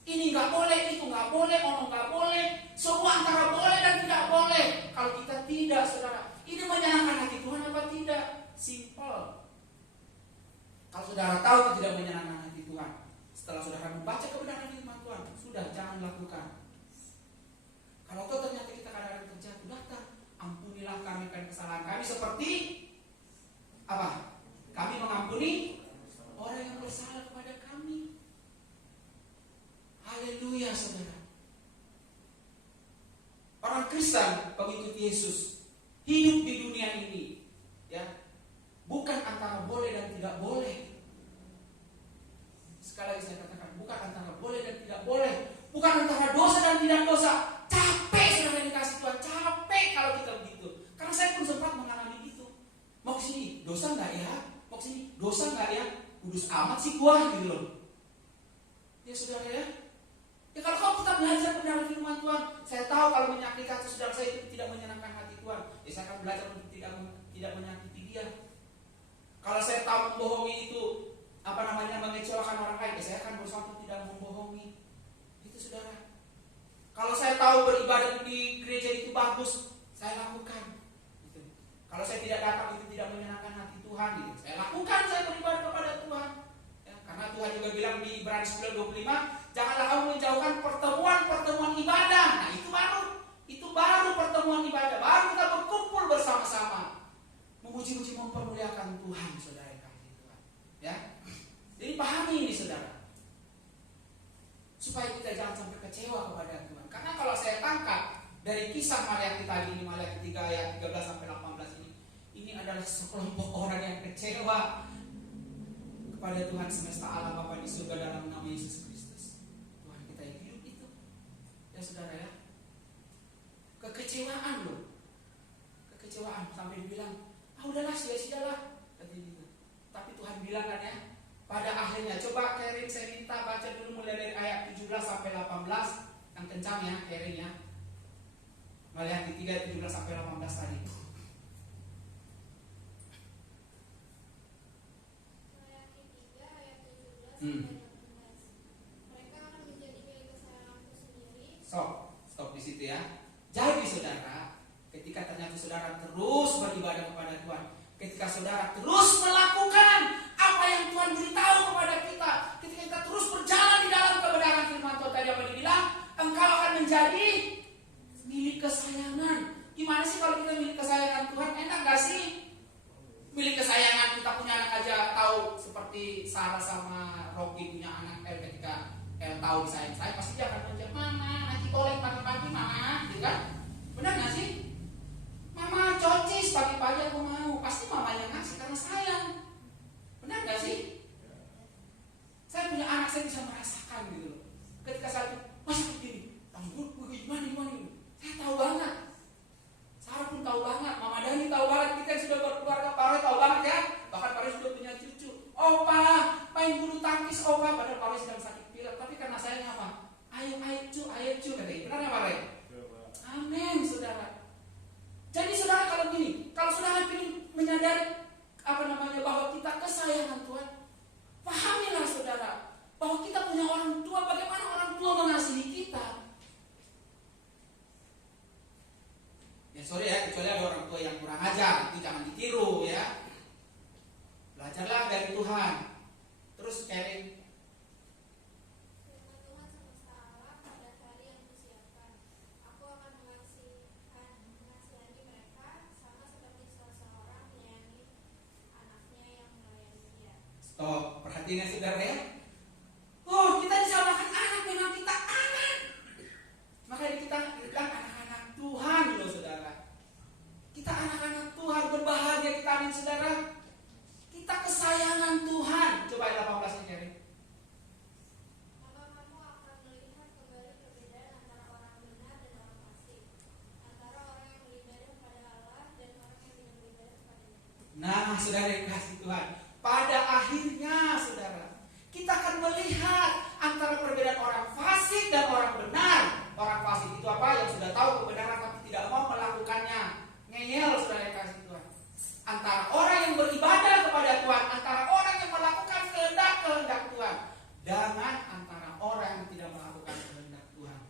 Ini nggak boleh, itu nggak boleh, ono nggak boleh, semua antara boleh dan tidak boleh. Kalau kita tidak, saudara, ini menyenangkan hati Tuhan apa tidak? Simple. Kalau saudara tahu itu tidak menyenangkan hati Tuhan, setelah saudara membaca kebenaran firman Tuhan, sudah jangan lakukan. Kalau toh ternyata kita kadang-kadang terjatuh, datang, ampunilah kami kan kesalahan kami seperti apa? Kami mengampuni orang yang bersalah kepada kami. Haleluya, saudara. Orang Kristen pengikut Yesus hidup di dunia ini, ya, bukan antara boleh dan tidak boleh. Sekali lagi saya katakan, bukan antara boleh dan tidak boleh, bukan antara dosa dan tidak dosa. Capek saudara yang dikasih Tuhan, capek kalau kita begitu. Karena saya pun sempat mengalami itu. Mau kesini, dosa nggak ya? Mau kesini, dosa nggak ya? Kudus amat sih gua gitu loh. Ya saudara ya. Ya kalau kita belajar kebenaran firman Tuhan, saya tahu kalau menyakiti hati saudara saya itu tidak menyenangkan hati Tuhan. Ya saya akan belajar untuk tidak menyakiti dia. Kalau saya tahu membohongi itu mengecewakan orang lain, ya saya akan berusaha untuk tidak membohongi. Itu saudara. Kalau saya tahu beribadah di gereja itu bagus, saya lakukan. Gitu. Kalau saya tidak datang itu tidak menyenangkan hati Tuhan, gitu. Saya lakukan, saya beribadah kepada Tuhan. Ya, karena Tuhan juga bilang di Ibrani 9:25, janganlah kamu menjauhkan pertemuan ibadah. Nah itu baru pertemuan ibadah. Baru kita berkumpul bersama-sama, memuji-muji, mempermuliakan Tuhan, saudara yang kasih Tuhan. Ya. Jadi pahami ini saudara, supaya kita jangan sampai kecewa kepada Tuhan. Karena kalau saya tangkap dari kisah Maryam tadi ini, Maryam 3 ayat 13-18 ini adalah sekelompok orang yang kecewa kepada Tuhan semesta alam Bapa di surga dalam nama Yesus Kristus. Tuhan kita yang hidup itu, ya saudara ya, kekecewaan loh, kekecewaan sampai dibilang, udahlah sia-sialah, gitu. Tapi Tuhan bilang kan ya, pada akhirnya, coba Karen saya minta baca dulu mulai dari ayat 17-18 yang kencang ya, Karen ya. Melihat di 3 17-18 tadi. Mereka akan menjadi milik kesayanganku sendiri. Stop di situ ya. Jadi saudara, ketika ternyata saudara terus beribadah kepada Tuhan, ketika saudara terus melakukan apa yang Tuhan beritahu kepada kita, ketika kita terus berjalan di dalam kebenaran firman Tuhan tadi apa dibilang, engkau akan menjadi milik kesayangan. tahu disayang saya, pasti dia akan menjawab, mama nanti golek pagi-pagi mama, gitu kan? Benar nggak sih? Mama cocis pagi-pagi aku mau, pasti mama yang ngasih karena sayang. Benar nggak sih? Saya punya anak, saya bisa merasakan gitu loh. Ketika saya masih begini, gimana? Saya tahu banget. Sarah pun tahu banget, Mama Dani tahu banget, kita yang sudah berkeluarga, Pak tahu banget ya. Bahkan Pak sudah punya cucu. Opa, main bulu tangkis Opa, padahal Pak sedang sakit pilek. Tapi karena saya apa? Ayo cu, katanya. Benar nggak Pak Rey? Amin, saudara. Jadi saudara kalau gini, kalau saudara ingin menyadari bahwa kita kesayangan Tuhan, pahamilah saudara bahwa kita punya orang tua. Bagaimana orang tua mengasihi kita? Ya sorry ya, kecuali ada orang tua yang kurang ajar, itu jangan ditiru ya. Belajarlah dari Tuhan. Terus sharing. Firman Tuhan semesta alam pada hari yang kusiapkan. Aku akan mengasihani mereka sama seperti seseorang menyayangi anaknya yang melayani dia. Stop, perhatikan saudara ya. Oh, kita disamakan anak, memang kita anak. Makanya kita bilang anak-anak Tuhan loh saudara. Kita anak-anak Tuhan, berbahagia kita, amin saudara. Kita kesayangan Tuhan. Coba ayat 18 nih Jerry. Maka kamu akan melihat kembali perbedaan antara orang benar dan orang fasik, antara orang yang beribadah kepada Allah dan orang yang tidak beribadah kepadanya. Nah, saudara yang kasih Tuhan, pada akhirnya saudara, kita akan melihat antara perbedaan orang fasik dan orang benar. Orang fasik itu apa? Yang sudah tahu kebenaran tapi tidak mau melakukannya. Ngeyel saudara yang kasih Tuhan. Antara orang yang beribadah kepada Tuhan, antara orang yang melakukan kehendak Tuhan, dengan antara orang yang tidak melakukan kehendak Tuhan.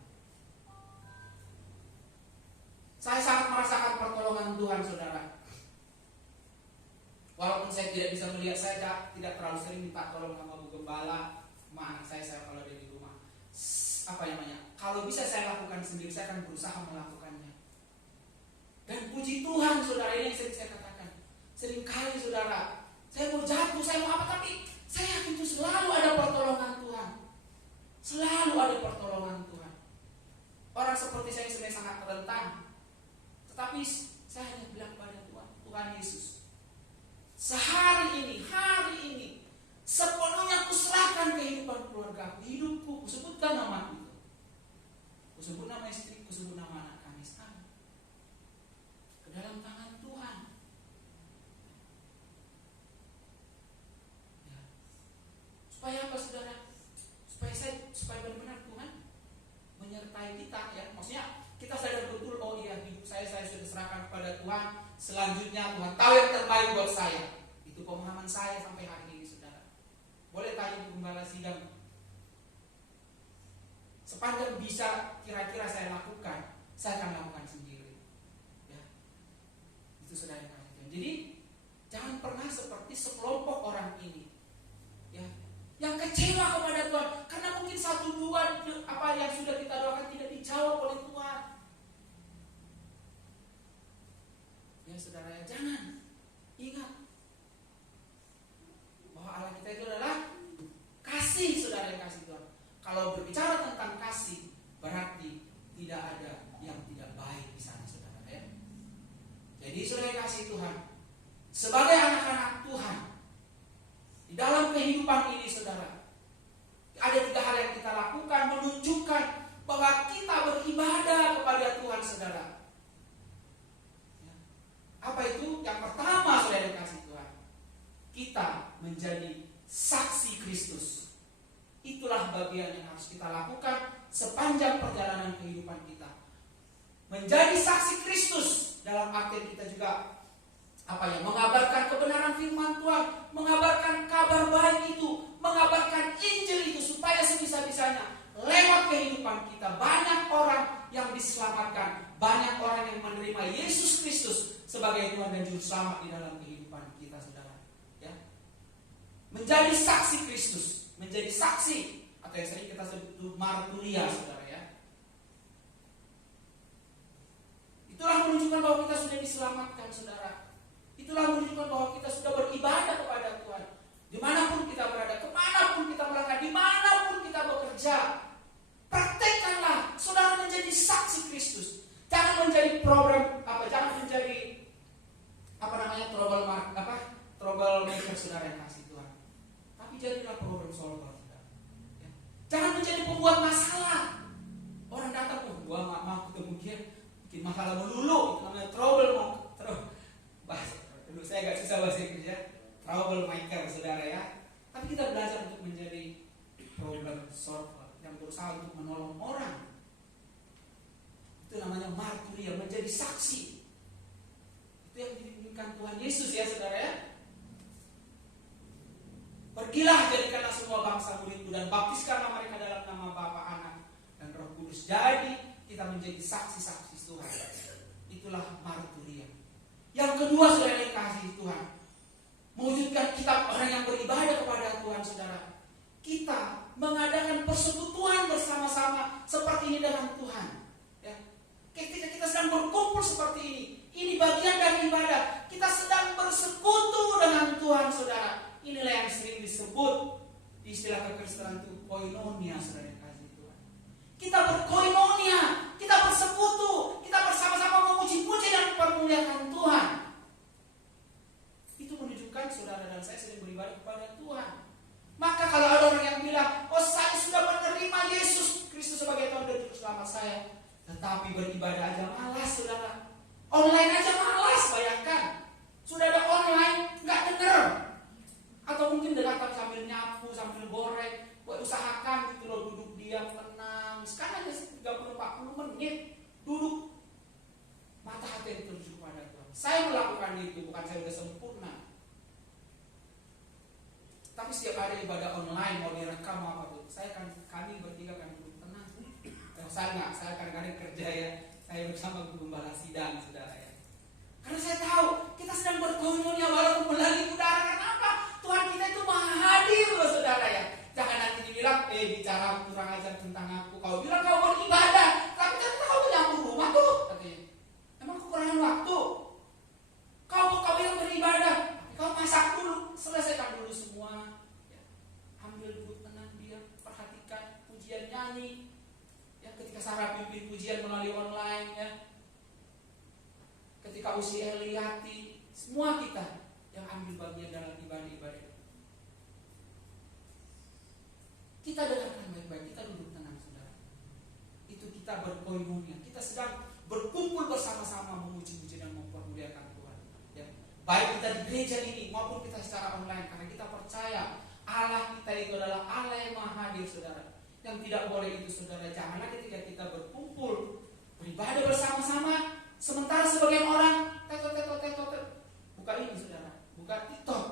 Saya sangat merasakan pertolongan Tuhan saudara. Walaupun saya tidak bisa melihat, saya tidak terlalu sering minta tolong sama Bu Gembala, sama anak saya kalau ada di rumah. Kalau bisa saya lakukan sendiri, saya akan berusaha melakukannya. Dan puji Tuhan saudara, ini yang sering saya katakan. Seringkali saudara, saya mau jatuh, saya mau apa, tapi saya yakin itu selalu ada pertolongan Tuhan. Selalu ada pertolongan Tuhan. Orang seperti saya sebenarnya sangat rentan, tetapi saya hanya bilang kepada Tuhan, Tuhan Yesus, hari ini, sepenuhnya kuserahkan kehidupan keluarga, hidupku, kusebutkan nama itu, kusebut nama istri, kusebut nama anak kami sekarang ke dalam tangan Tuhan. Ya. Supaya apa saudara? Supaya benar-benar Tuhan menyertai kita ya. Maksudnya kita sadar betul, oh iya, hidup saya sudah serahkan kepada Tuhan. Selanjutnya Tuhan tahu yang terbaik buat saya. Itu pemahaman saya sampai hari ini saudara. Boleh tanya Gembala Sidang, sepanjang bisa kira-kira saya lakukan, saya akan lakukan sendiri ya. Itu saudara yang kasih. Jadi jangan pernah seperti sekelompok orang ini ya, yang kecewa kepada Tuhan karena mungkin 1-2 apa yang sudah kita doakan tidak dijawab oleh Tuhan. Ya saudara ya, jangan. Ingat bahwa Allah kita itu adalah kasih, saudara yang kasih Tuhan. Kalau berbicara tentang kasih, berarti tidak ada yang tidak baik di sana saudara ya. Jadi saudara yang kasih Tuhan, sebagai anak-anak Tuhan, di dalam kehidupan ini saudara, ada 3 hal yang kita lakukan menunjukkan bahwa kita beribadah kepada Tuhan saudara. Apa itu? Yang pertama saudara yang kasih Tuhan, kita menjadi saksi Kristus. Itulah bagian yang harus kita lakukan sepanjang perjalanan kehidupan kita. Menjadi saksi Kristus dalam arti kita juga mengabarkan kebenaran firman Tuhan, mengabarkan kabar baik itu, mengabarkan Injil itu, supaya sebisa-bisanya lewat kehidupan kita banyak orang yang diselamatkan, banyak orang yang menerima Yesus Kristus sebagai Tuhan dan Juru Selamat di dalam kehidupan kita saudara ya. Menjadi saksi Kristus, menjadi saksi, atau yang sering kita sebut marturia saudara ya. Itulah menunjukkan bahwa kita sudah diselamatkan saudara. Itulah menunjukkan bahwa kita sudah beribadah kepada Tuhan. Dimanapun kita berada, kemanapun kita melangkah, dimanapun kita bekerja, bekerja. Praktekkanlah, saudara menjadi saksi Kristus. Jangan menjadi jangan menjadi troublemaker saudara yang kasih Tuhan. Tapi jadilah problem solver saudara. Ya. Jangan menjadi pembuat masalah. Orang datang, gua nggak mau ketemu dia, bikin masalah melulu. Itu namanya bahasa dulu saya agak susah bahasa Inggris ya. Troublemaker saudara ya. Tapi kita belajar untuk menjadi problem solver yang berusaha untuk menolong orang. Itu namanya marturia, menjadi saksi. Itu yang diinginkan Tuhan Yesus ya saudara ya. Pergilah, jadikanlah semua bangsa muridku dan baptiskanlah mereka dalam nama Bapa, Anak, dan Roh Kudus. Jadi kita menjadi saksi-saksi Tuhan. Itulah marturia. Yang kedua saudara yang kasih Tuhan, mewujudkan kita orang yang beribadah kepada Tuhan saudara. Kita mengadakan persekutuan bersama-sama seperti ini dengan Tuhan. Ya. Ketika kita sedang berkumpul seperti ini bagian dari ibadah. Kita sedang bersekutu dengan Tuhan saudara. Inilah yang sering disebut istilah kekristenan itu koinonia saudara yang kasih Tuhan. Kita berkoinonia, kita bersekutu, kita bersama-sama memuji-puji dan mempermuliakan Tuhan. Itu menunjukkan saudara dan saya sedang beribadah kepada Tuhan. Maka kalau ada orang yang bilang, saya sudah menerima Yesus Kristus sebagai Tuhan dan Juru Selamat saya, tetapi beribadah aja malas saudara. Online aja malas, bayangkan. Sudah ada online, nggak dengar. Atau mungkin dengarkan sambil nyapu, sambil goreng, buat usahakan gitu loh, duduk diam, tenang. Sekarang hanya 30-40 menit duduk, mata hati tertuju pada Tuhan. Saya melakukan itu, bukan saya sudah sempurna. Tapi setiap ada ibadah online, mau direkam mau apa pun, kami bertiga kan duduk tenang. Saya kadang-kadang kerja ya, saya bersama gembala sidang saudara ya. Karena saya tahu kita sedang berkomunia walaupun melalui udara. Kenapa? Tuhan kita itu maha hadir loh saudara ya. Jangan nanti dibilang, bicara kurang ajar tentang aku. Kau bilang kau beribadah, tapi kan kau menyapu rumah tuh katanya. Emang kekurangan waktu? Kau bilang beribadah, kau masak dulu, selesaikan dulu semua. Ya. Ambil duduk tenang, diam, perhatikan pujian nyanyi. Ya, ketika Sarah pimpin pujian melalui online ya. Ketika Usi Eliati, semua kita yang ambil bagian dalam ibadah-ibadah. Kita dengarkan baik-baik, kita duduk tenang saudara. Itu kita berkoinonia, kita sedang berkumpul bersama-sama memuji-muji dan mempermuliakan Tuhan. Ya. Baik kita di gereja ini maupun kita secara online, karena kita percaya Allah kita itu adalah Allah yang maha hadir saudara. Yang tidak boleh itu saudara, janganlah ketika kita berkumpul beribadah bersama-sama, sementara sebagian orang tetot buka ini saudara, buka TikTok,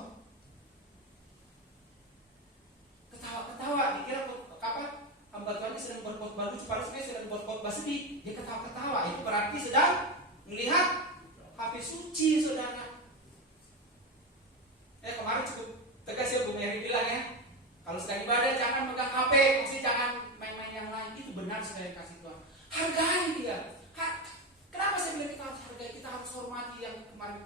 ketawa-ketawa, dikira hamba Tuhan sedang berkhotbah lucu, padahal sebenarnya sedang berkhotbah sedih. Dia ketawa-ketawa, itu berarti sedang melihat HP suci saudara. Kemarin cukup tegas ya Bu Mary bilang ya, kalau sedang ibadah jangan megang HP, maksudnya jangan main-main yang lain. Itu benar saudara yang kasih Tuhan. Hargai dia. Kenapa saya bilang kita harus hargai, kita harus hormati yang kemarin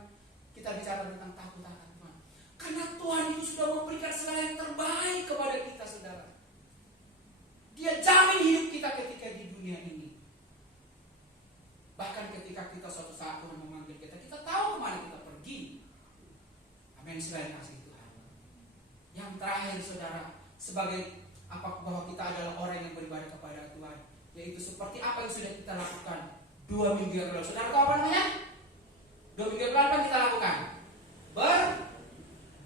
kita bicara tentang takut akan Tuhan. Karena Tuhan itu sudah memberikan segala yang terbaik kepada kita saudara. Dia jamin hidup kita ketika di dunia ini. Bahkan ketika kita suatu saat Tuhan memanggil kita tahu kemana kita pergi. Amin, selain kasih Tuhan. Yang terakhir saudara, sebagai bahwa kita adalah orang yang beribadah kepada Tuhan, yaitu seperti apa yang sudah kita lakukan 2 minggu yang lalu. Saudara tahu apa namanya? 2 minggu yang lalu apa kita lakukan?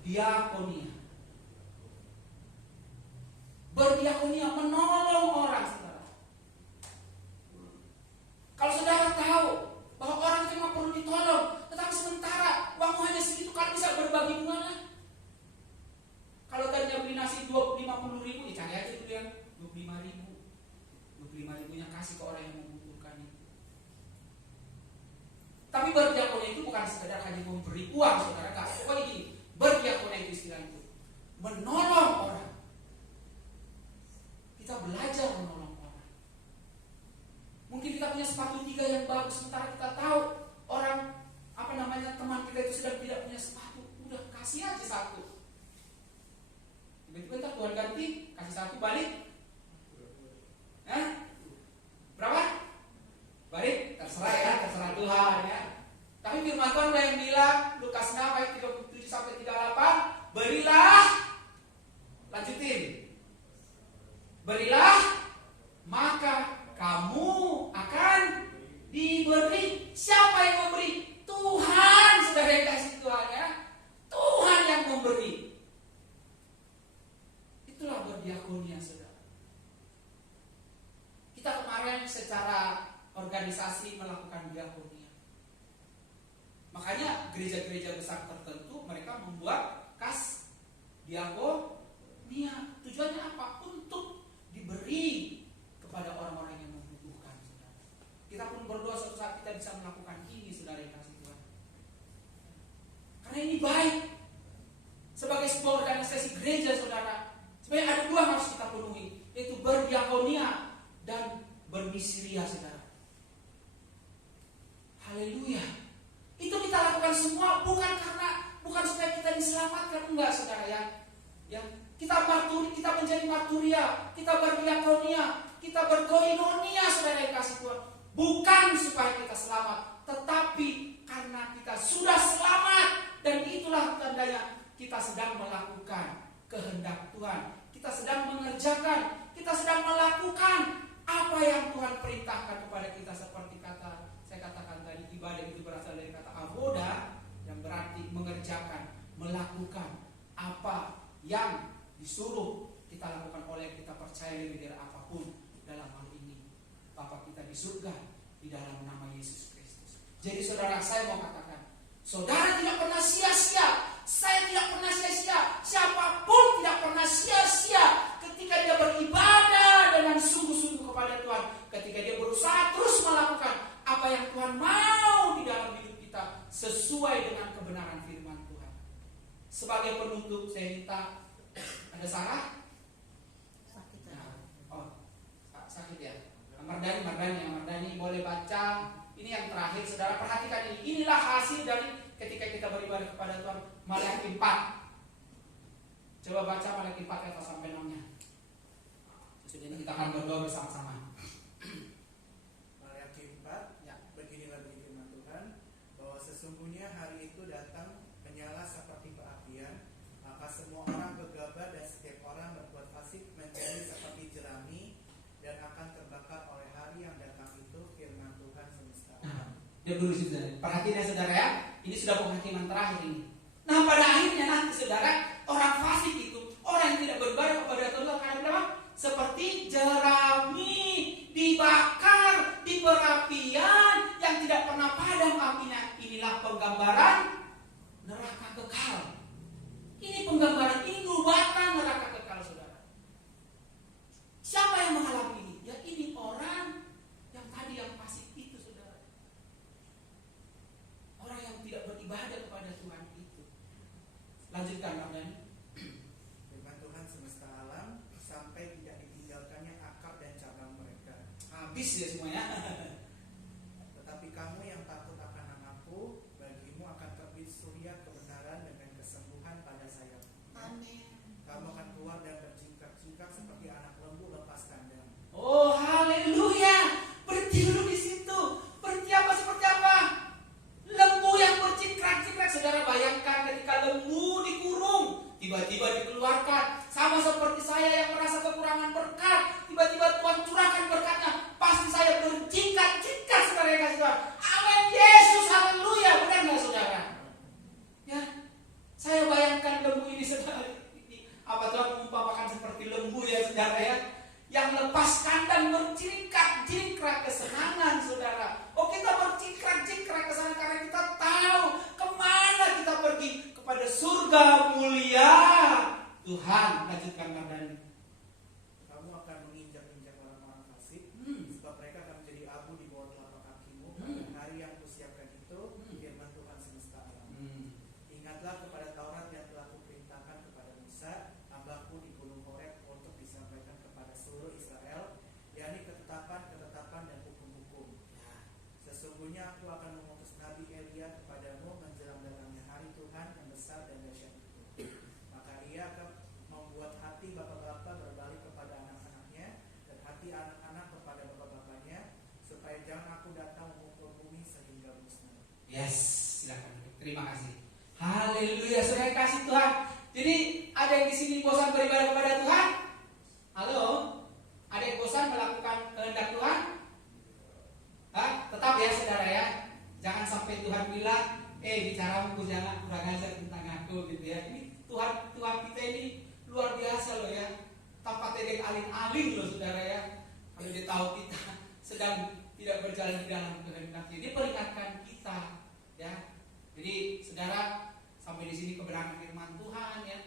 Berdiakonia. Berdiakonia, menolong orang saudara. Kalau saudara tahu bahwa orang itu memang perlu ditolong, tetapi sementara uangmu hanya segitu, kalian bisa berbagi mana? Kalau tadinya beli nasi 50 ribu, cari aja dulu yang 25 ribu. 25 ribunya kasih ke orang yang membutuhkan itu. Tapi berdiakonia itu bukan sekedar hanya memberi uang saudara. Pokoknya gini, berdiakonia itu istilah itu menolong orang. Kita belajar menolong orang. Mungkin kita punya sepatu 3 yang bagus, sementara kita tahu orang teman kita itu sedang tidak punya sepatu, udah kasih aja satu. Tiba-tiba Tuhan ganti, kasih satu balik Berilah, maka kamu akan diberi. Siapa yang memberi? Tuhan, saudara yang kasih Tuhan ya. Tuhan yang memberi. Itulah berdiakonia, saudara. Kita kemarin secara organisasi melakukan diakonia. Makanya gereja-gereja besar tertentu mereka membuat kas diakonia. Tujuannya apa? Untuk diberi kepada orang-orang yang membutuhkan, saudara. Kita pun berdoa suatu saat kita bisa melakukan ini, saudara yang kasih Tuhan. Karena ini baik. Sebagai sebuah organisasi gereja, saudara, sebenarnya ada dua yang harus kita penuhi, yaitu berdiakonia dan bermisiria, saudara. Haleluya. Itu kita lakukan semua bukan supaya kita diselamatkan, enggak, saudara ya. Ya, kita menjadi marturia, kita berdiakonia, kita berkoinonia, saudara yang kasih Tuhan. Bukan supaya kita selamat, tetapi karena kita sudah selamat, dan itulah tandanya kita sedang melakukan kehendak Tuhan. Kita sedang mengerjakan, kita sedang melakukan apa yang Tuhan perintahkan kepada kita. Seperti saya katakan tadi, ibadah itu berasal dari kata aboda, yang berarti mengerjakan, melakukan apa yang disuruh kita lakukan oleh kita percaya lebih dari apapun. Dalam hal ini Bapa kita di surga, di dalam nama Yesus Kristus. Jadi saudara, saya mau katakan, saudara tidak pernah sia-sia. Saya tidak pernah sia-sia. Siapapun tidak pernah sia-sia ketika dia beribadah dengan sungguh-sungguh kepada Tuhan. Ketika dia berusaha terus melakukan apa yang Tuhan mau di dalam hidup kita, sesuai dengan kebenaran firman Tuhan. Sebagai penutup, saya minta, ada Sarah? Sakit. Sakit ya. Mardani boleh baca. Ini yang terakhir, saudara, perhatikan ini. Inilah hasil dari ketika kita beribadah kepada Tuhan. Malaki 4. Coba baca Malaki 4 ayat sampai 6-nya. Sesudah ini kita akan berdoa bersama-sama. Malaki 4, Ya. beginilah firman Tuhan, bahwa sesungguhnya hari itu datang menyala seperti keapian, maka semua orang gegabah dan setiap orang berbuat fasik menjadi seperti jerami, dan akan terbakar oleh hari yang datang itu, firman Tuhan semesta alam. Dia dulu saudara. Perhatikan ya, saudara ya. Ini sudah penghakiman terakhir ini. Nah, pada akhirnya nanti, saudara, orang fasik itu, orang yang tidak beribadah kepada Tuhan akan berapa? Seperti jerami dibakar di perapian yang tidak pernah padam apinya. Inilah penggambaran neraka kekal. Ini penggambaran, ini merupakan neraka kekal, saudara. Siapa yang mengalami ini? Ya, ini orang yang tadi yang fasik itu, saudara. Orang yang tidak beribadah kepada Tuhan itu. Lanjutkan, Pak Dani. Firman Tuhan semesta alam, sampai tidak ditinggalkannya akar dan cabang mereka. Habis ya semuanya. Tetapi kamu yang takut akan namaku, bagimu akan terbit surya kebenaran dengan kesembuhan pada sayapmu. Amin. Kamu akan keluar dan berjingkrak-jingkrak seperti anak lembu lepas kandang. Oh, haleluya. Berhenti dulu di situ. Berhenti apa seperti apa? Lembu yang berjingkrak-jingkrak. Saudara bayangkan ketika lembu dikurung, tiba-tiba dikeluarkan. Sama seperti saya yang merasa kekurangan berkat, tiba-tiba Tuhan curahkan berkatnya. Pasti saya berjingkrak-jingkrak, saudara yang kasih Tuhan. Amin, Yesus, haleluya. Benar nggak, saudara? Ya, saya bayangkan lembu ini, saudara. Apa Tuhan mengumpamakan seperti lembu ya, saudara ya, yang lepas kandang berjingkrak-jingkrak kesenangan, saudara. Oh, kita berjingkrak-jingkrak kesenangan karena kita tahu kemana kita pergi, kepada surga mulia Tuhan. Lanjutkan, Mardani. Kamu akan menginjak-injak orang-orang fasik, sebab mereka akan menjadi abu di bawah telapak kakimu pada hari yang kusiapkan itu, firman Tuhan semesta alam. Ingatlah kepada Taurat yang telah kuperintahkan kepada Musa, hambaku di gunung Horeb, untuk disampaikan kepada seluruh Israel, yakni ketetapan-ketetapan dan hukum-hukum. Sesungguhnya aku akan mengutus Nabi Elia kepadamu menjelang datangnya hari Tuhan yang besar dan dahsyat itu. Maka ia akan membuat hati bapak-bapak berbalik kepada anak-anaknya, dan hati anak-anak kepada bapak-bapaknya, supaya jangan aku datang memukul bumi sehingga musnah. Yes, silakan. Terima kasih. Haleluya, saudara kasih Tuhan. Jadi ada yang di sini bosan beribadah kepada Tuhan? Halo? kamu jangan kurang ajar tentang aku gitu ya. Ini Tuhan kita ini luar biasa loh ya. Tanpa tedeng aling-aling loh saudara ya. Kalau dia tahu kita sedang tidak berjalan di dalam kehendaknya, dia peringatkan kita ya. Jadi saudara, sampai di sini kebenaran firman Tuhan ya.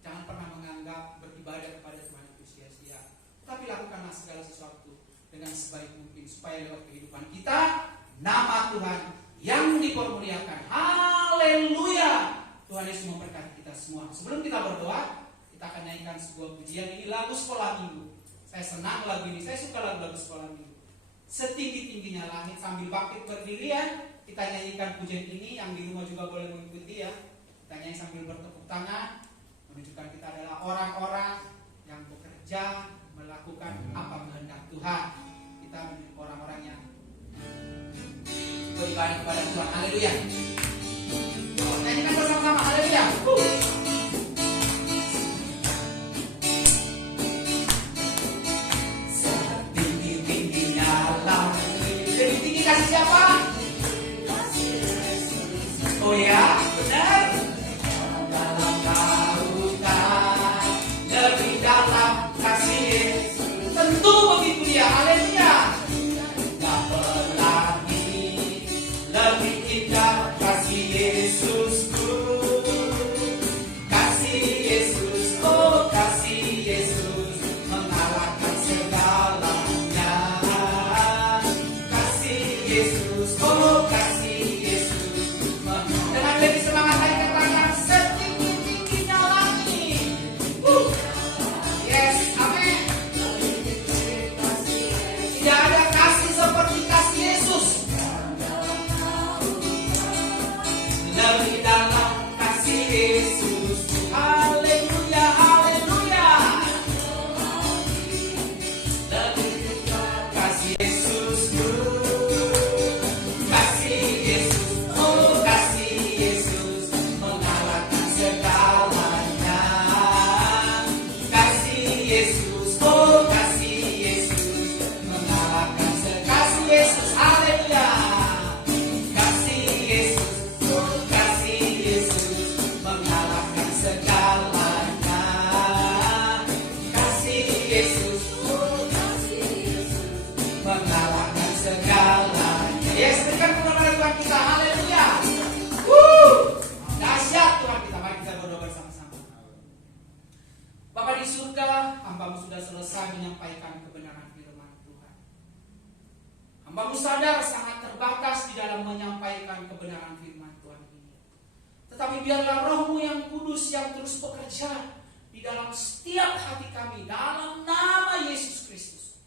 Jangan pernah menganggap beribadah kepada Tuhan itu sia-sia. Tapi lakukanlah segala sesuatu dengan sebaik mungkin supaya lewat kehidupan kita nama Tuhan yang dipermuliakan. Haleluya. Tuhan Yesus memberkati kita semua. Sebelum kita berdoa, kita akan nyanyikan sebuah pujian. Ini lagu sekolah minggu. Saya senang lagu ini. Saya suka lagu-lagu sekolah minggu. Setinggi-tingginya langit, sambil bangkit berdiri ya. Kita nyanyikan pujian ini. Yang di rumah juga boleh mengikuti ya. Kita nyanyi sambil bertepuk tangan, menunjukkan kita adalah orang-orang yang bekerja melakukan apa kehendak Tuhan. Kita menjadi orang-orang yang beribadah kepada Tuhan. Haleluya. Nyanyikan bersama-sama. Haleluya. Setinggi-tingginya langit. Lebih tinggi kasih siapa? Oh ya, benar. Dalam lautan, lebih dalam kasih Yesus. Tentu begitu dia. Haleluya. Tak pelangi, lebih indah kasih Yesusku. Kasih Yesus, oh kasih Yesus, mengalahkan segalanya. Kasih Yesus, oh kasih Yesus. Dengan lebih semangat lagi katakan setinggi-tingginya langit. Yes, amin. Tidak ada kasih seperti kasih Yesus. Lebih dalam kasih Yesus. Haleluya, haleluya. Lebih kasih Yesusku. Kasih Yesus, oh kasih Yesus, mengalahkan segalanya. Kasih Yesus, oh kasih Yesus, mengalahkan kasih Yesus. Haleluya. Kasih Yesus, oh kasih Yesus, mengalahkan segalanya. Kasih Yesus, oh kasih Yesus, mengalahkan segalanya. Yes, berikan kepada Tuhan kita. Haleluya. Dahsyat Tuhan kita. Mari kita berdoa bersama-sama. Bapa di surga, hamba-Mu sudah selesai menyampaikan kebenaran firman Tuhan. Hamba-Mu sadar sangat terbatas di dalam menyampaikan kebenaran firman Tuhan ini. Tetapi biarlah Roh-Mu yang kudus yang terus bekerja di dalam setiap hati kami dalam nama Yesus Kristus.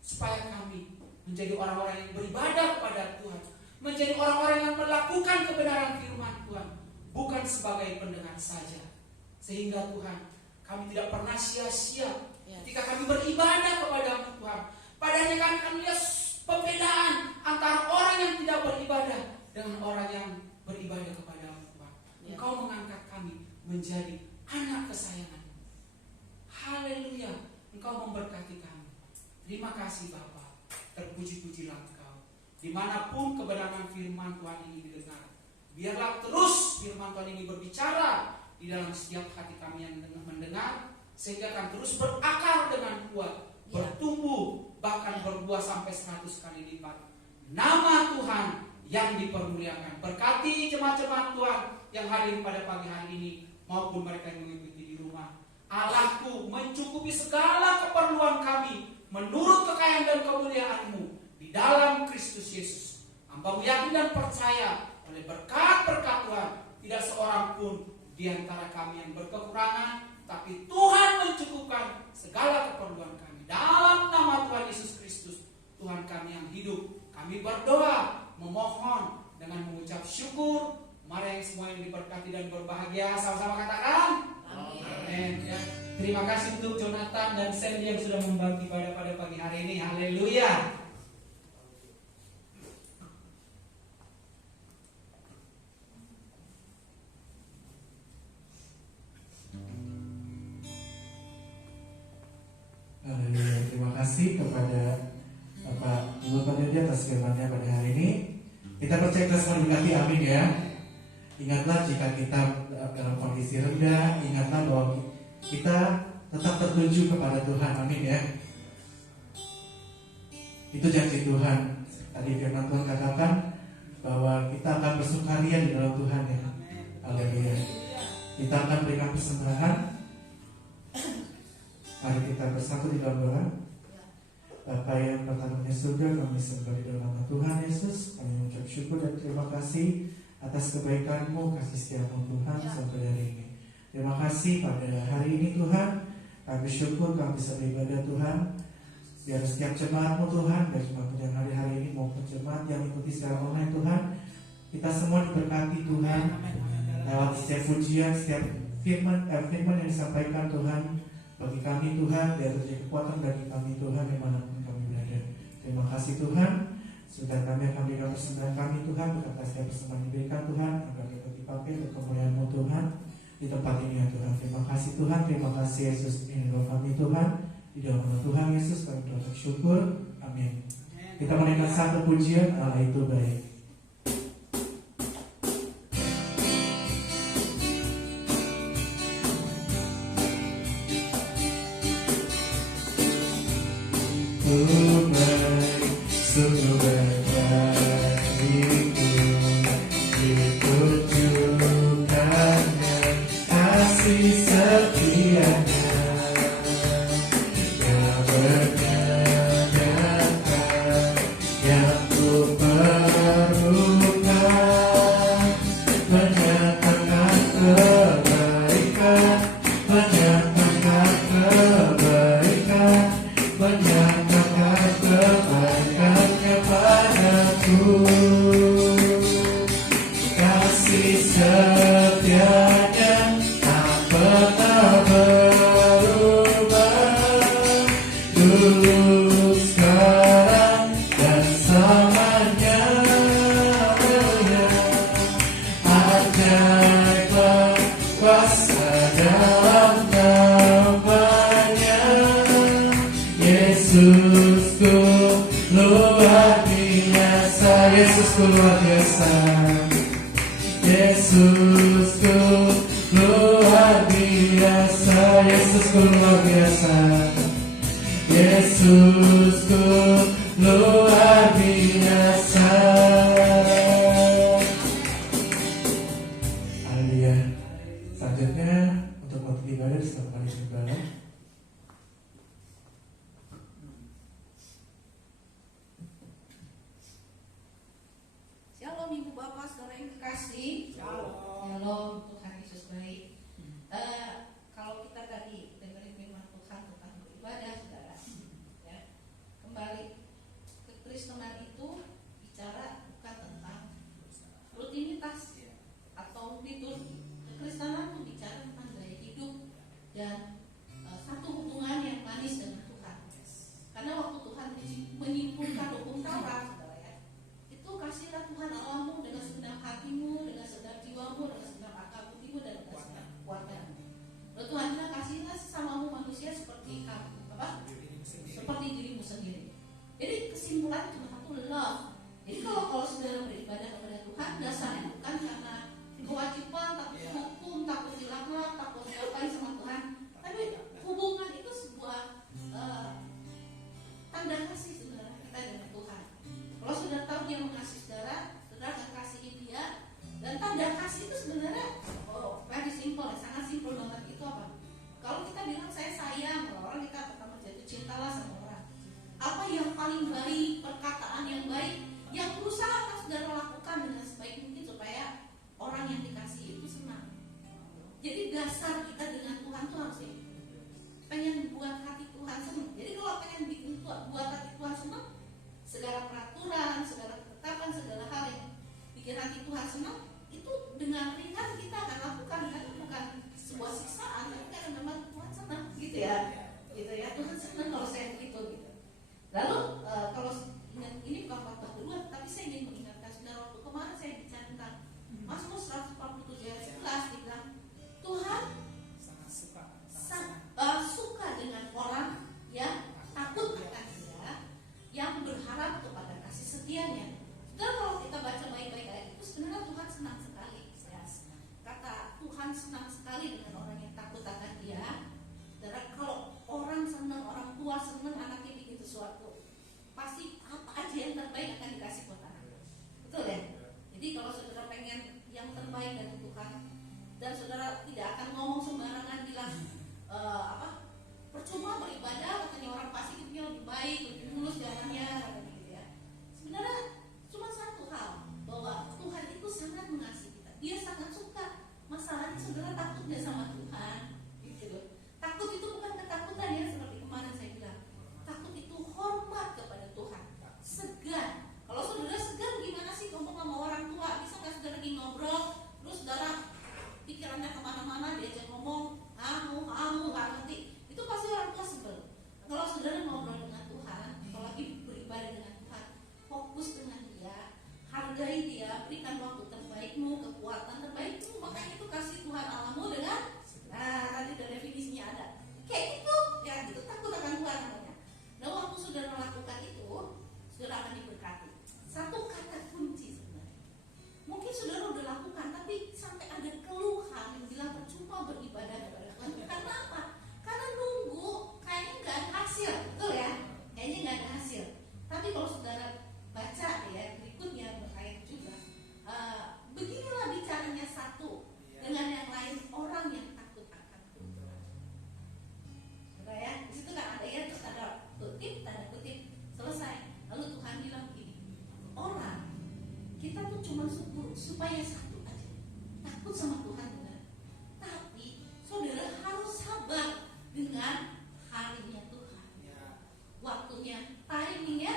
Supaya kami menjadi orang-orang yang beribadah kepada Tuhan, menjadi orang-orang yang melakukan kebenaran firman Tuhan, bukan sebagai pendengar saja. Sehingga Tuhan, kami tidak pernah sia-sia ketika kami beribadah kepada Tuhan. Padanya kami akan melihat pembedaan antara orang yang tidak beribadah dengan orang yang beribadah kepada Tuhan. Engkau mengangkat kami menjadi anak kesayangan. Haleluya. Engkau memberkati kami. Terima kasih Bapa. Terpuji-pujilah Engkau. Dimanapun kebenaran firman Tuhan ini didengar, biarlah terus firman Tuhan ini berbicara di dalam setiap hati kami yang mendengar, sehingga akan terus berakar dengan kuat, bertumbuh, bahkan berbuah sampai 100 kali lipat. Nama Tuhan yang dipermuliakan. Berkati jemaat-jemaat Tuhan yang hadir pada pagi hari ini, maupun mereka yang mengikuti di rumah. Allahku mencukupi segala keperluan kami menurut kekayaan dan kemuliaan-Mu di dalam Kristus Yesus. Hamba-Mu yakin dan percaya oleh berkat-berkat Tuhan, tidak seorang pun di antara kami yang berkekurangan, tapi Tuhan mencukupkan segala keperluan kami. Dalam nama Tuhan Yesus Kristus, Tuhan kami yang hidup, kami berdoa, memohon dengan mengucap syukur. Mari yang semua yang diberkati dan berbahagia, sama-sama katakan amin. Ya. Terima kasih untuk Jonathan dan Sandy yang sudah membagi pada pagi hari ini. Haleluya. Haleluya. Terima kasih kepada Bapak Ibu Pendeta atas firman-Nya pada hari ini. Kita percaya kita semua diberkati, amin ya. Ingatlah jika kita dalam kondisi rendah, ingatlah bahwa kita tetap tertuju kepada Tuhan. Amin ya. Itu janji Tuhan. Tadi firman Tuhan katakan bahwa kita akan bersukaria di dalam Tuhan ya. Haleluya. Kita akan berikan persembahan. Mari kita bersatu di dalam doa. Bapa yang bertata di surga, kami sembah di dalam nama Tuhan Yesus. Kami mengucap syukur dan terima kasih atas kebaikan-Mu, kasih setiamu Tuhan sampai hari ini. Terima kasih pada hari ini Tuhan. Kami syukur kami bisa beribadah Tuhan. Biar setiap jemaat-Mu Tuhan, baik jemaat yang hari-hari ini maupun jemaat yang ikuti secara online Tuhan, kita semua diberkati Tuhan lewat setiap pujian, setiap firman yang disampaikan Tuhan bagi kami Tuhan. Biar terjadi kekuatan bagi kami Tuhan dimanapun kami berada. Terima kasih Tuhan. Sudah kami akan berikan persembahan kami Tuhan, berkata setiap persembahan diberikan Tuhan agar dapat dipakai untuk kemuliaan-Mu Tuhan di tempat ini ya Tuhan. Terima kasih Tuhan, terima kasih Yesus. Ini doa kami Tuhan, di dalam nama Tuhan Yesus kami berdoa syukur, amin. Kita menaikkan satu pujian, Allah itu baik. Sungguh bagiku ditunjukkannya kasih setianya yang bernyata yang ku perlukan, menyatakan kebaikan, menyatakan kebaikan, menyatakan kebaikannya padaku, kasih setianya tak pernah berubah, dulu sekarang dan selamanya. Ajaiblah kuasa dalam namanya, Yesusku luar biasa, Yesusku luar biasa, Yesusku luar biasa, Yesusku luar biasa, Yesusku luar biasa. Haleluya. Selanjutnya untuk waktu ibadah diselamatkan kali ibadah. Shalom Ibu Bapak Saudara yang kekasih. Shalom, Tuhan Yesus baik. Kalau kita tadi dengerin firman Tuhan tentang beribadah, saudara, ya, kembali kekristenan itu bicara bukan tentang rutinitas atau liturgi. Kekristenan itu bicara tentang gaya hidup dan satu hubungan yang manis dengan Tuhan. Karena waktu Tuhan menyimpulkan hukum Taurat, saudara, ya, itu kasihlah Tuhan Allahmu dengan segenap hatimu, dengan segenap jiwamu, dengan segenap akal budimu, dan dengan segenap kekuatanmu. Lalu Tuhan bilang kasihlah sesamamu manusia seperti kamu, seperti dirimu sendiri. Jadi kesimpulan cuma satu, love. Jadi kalau saudara beribadah kepada Tuhan, dasarnya bukan karena kewajiban, takut hukum, takut dilaknat, takut diapain sama Tuhan, tapi hubungan itu sebuah tanda kasih saudara kita dengan Tuhan. Kalau sudah tahu dia mengasihi saudara akan kasihi dia. Dan tanda kasih itu sebenarnya very simple, sangat simple banget. Itu apa? Kalau kita bilang saya sayang sama orang, kita pertama jatuh cintalah sama orang. Apa yang paling baik, perkataan yang baik, yang berusaha akan saudara lakukan dengan sebaik mungkin supaya orang yang dikasihi itu senang. Jadi dasar kita dengan Tuhan tuh harus pengen buat hati Tuhan senang. Jadi kalau pengen bikin buat hati Tuhan senang, segala peraturan, segala ketetapan, segala hal yang bikin hati Tuhan senang, itu dengan ringan kita akan lakukan, karena bukan sebuah siksaan, tapi karena memang Tuhan senang, gitu ya. Tuhan senang kalau saya begitu, gitu. Lalu kalau ingat ini bukan khotbah kedua, tapi saya ingin mengingatkan saudara, waktu kemarin saya bicara tentang Mazmur 147 ayat 11, dibilang Tuhan waktunya, timingnya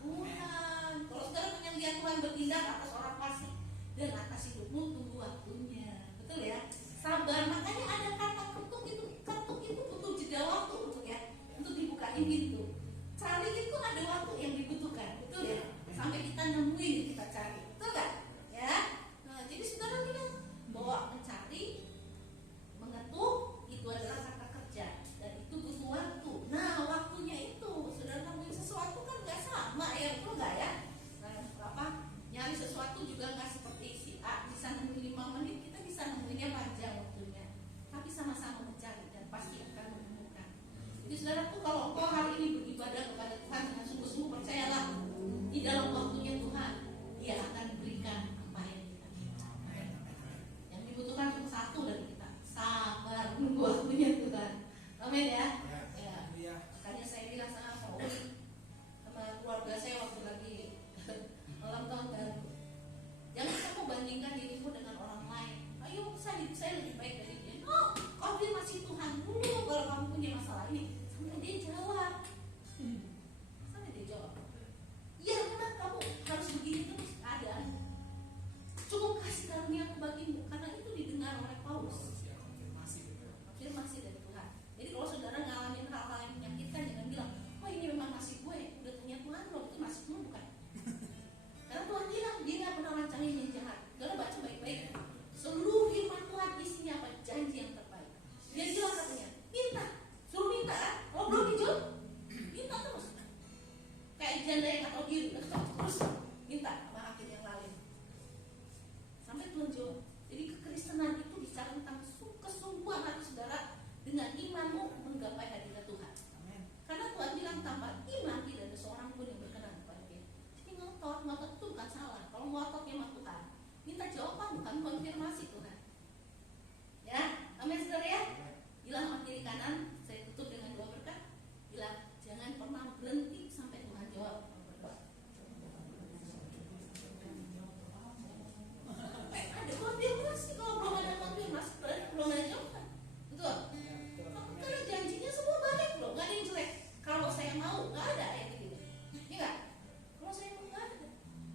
Tuhan. Kalau saudara pengen lihat Tuhan bertindak atas orang fasik dan atas hidupmu, tunggu waktunya. Betul ya? Sabar. Makanya ada kata ketuk itu butuh jeda waktu untuk dibukain pintu. Cari itu ada waktu yang dibutuhkan, betul ya? Sampai kita nemuin kita cari, betul kan? Ya. Nah, jadi saudara lihat bahwa mencari, mengetuk itu adalah kata kerja dan itu butuh waktu. Nah, waktunya itu saudara nemuin sesuatu kan nggak sama ya, betul nggak ya? Nah, nyari sesuatu juga nggak seperti si A bisa nemuin 5 menit, kita bisa nemuinnya panjang waktunya. Tapi sama-sama mencari dan pasti akan menemukan. Jadi saudaraku, kalau engkau hari ini beribadah kepada Tuhan dengan sungguh-sungguh, percayalah di dalam waktunya Tuhan, Dia akan berikan apa yang kita minta. Yang dibutuhkan cuma satu dari kita, sabar menunggu waktunya Tuhan. Amin ya. Ya. Makanya saya bilang sama Pauli, sama keluarga saya waktu lagi malam tahun baru, jangan kamu bandingkan dirimu dengan orang lain. Ayo, saya lebih baik dari dia. No, kalau dia masih Tuhan dulu, kalau kamu punya masalah ini, sampai dia jawab. Ya, kenapa kamu harus begini terus keadaan? Cukup kasih karunia aku bagimu, karena itu didengar oleh Paulus. Afirmasi dari Tuhan. Jadi kalau saudara ngalamin hal-hal yang menyakitkan, jangan bilang, oh ini memang nasib gue. Udah tanya Tuhan loh, itu nasibmu bukan? Karena Tuhan bilang dia nggak pernah rancangin yang jahat. Saudara baca baik-baik. Seluruh firman Tuhan isinya apa? Janji yang terbaik. Dia bilang katanya, minta, suruh minta. Kalau belum dijawab, minta terus. Kayak janda yang atau diri, terus minta sama hakim yang lain sampai Tuhan jawab. Jadi kekristenan itu bicara tentang kesungguhan hati saudara dengan imanmu menggapai hadirat Tuhan. Amen. Karena Tuhan bilang tanpa iman tidak ada seorang pun yang berkenan kepada Dia. Jadi ngotot itu bukan salah. Kalau ngototnya sama Tuhan, minta jawaban bukan konfirmasi Tuhan. Ya, amin saudara ya. Bilang sama kiri kanan, saya tutup dengan dua berkat. Bilang jangan pernah berhenti sampai Tuhan jawab. Ada konfirmasi, kalau belum ada konfirmasi berarti belum ada jawaban. Betul? Karena janjinya semua baik loh, nggak ada yang jelek. Kalau saya mau, nggak ada yang gitu. Iya nggak? Kalau saya mau, nggak ada.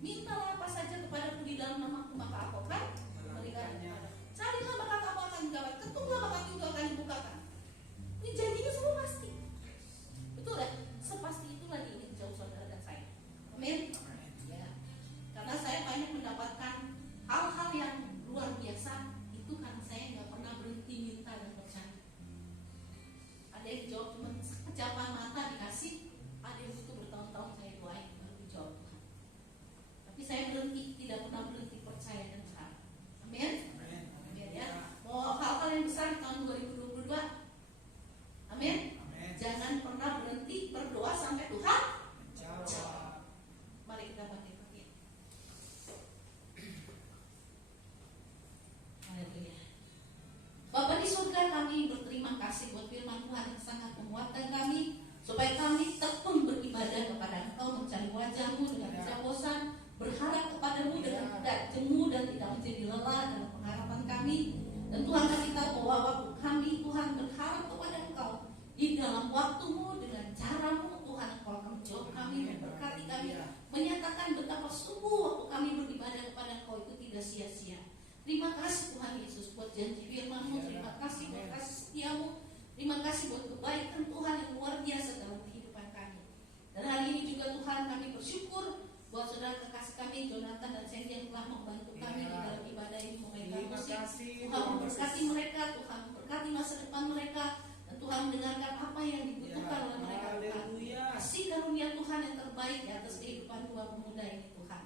Mintalah apa saja kepadaku di dalam namaku, maka aku akan memberikannya. Carilah maka aku akan dijawab, ketuklah maka pintu akan dibukakan. Ini janjinya semua pasti. Betul ya? Sepasti itulah diingin jauh saudara dan saya. Amin. Ya. Karena saya banyak mendapatkan hal-hal yang luar biasa itu karena saya nggak pernah berhenti minta dan percaya. Ada yang jawab cuma kejapan mata dikasih, ada yang butuh bertahun-tahun saya doain baru dijawab Tuhan. Tapi saya tidak pernah berhenti percaya dan berharap. Amin. Ya. Mau hal-hal yang besar di tahun 2022. Amin. Jangan pernah berhenti berdoa sampai Tuhan jawab. Mari kita bangkit lagi. Haleluya. Bapa di surga, kami berterima kasih buat firman Tuhan yang sangat menguatkan kami, supaya kami tekun beribadah kepada Engkau, mencari wajah-Mu dengan tidak bosan, berharap kepadamu dengan tidak jemu dan tidak menjadi lelah dalam pengharapan kami. Dan Tuhan, kami tahu bahwa waktu kami Tuhan berharap kepada Engkau di dalam waktumu dengan caramu Tuhan, Engkau akan menjawab kami, memberkati kami, menyatakan betapa sungguh waktu kami beribadah kepada Engkau itu tidak sia-sia. Terima kasih Tuhan Yesus buat janji firman-Mu, terima kasih buat kasih setia-Mu, terima kasih buat kebaikan Tuhan yang luar biasa dalam kehidupan kami. Dan hari ini juga Tuhan, kami bersyukur buat saudara kekasih kami Jonathan dan Sandy yang telah membantu kami di dalam ibadah ini, memainkan musik. Tuhan memberkati mereka, Tuhan memberkati masa depan mereka, dan Tuhan mendengarkan apa yang dibutuhkan oleh mereka. Tuhan, kasih karunia Tuhan yang terbaik di atas kehidupan dua pemuda ini Tuhan.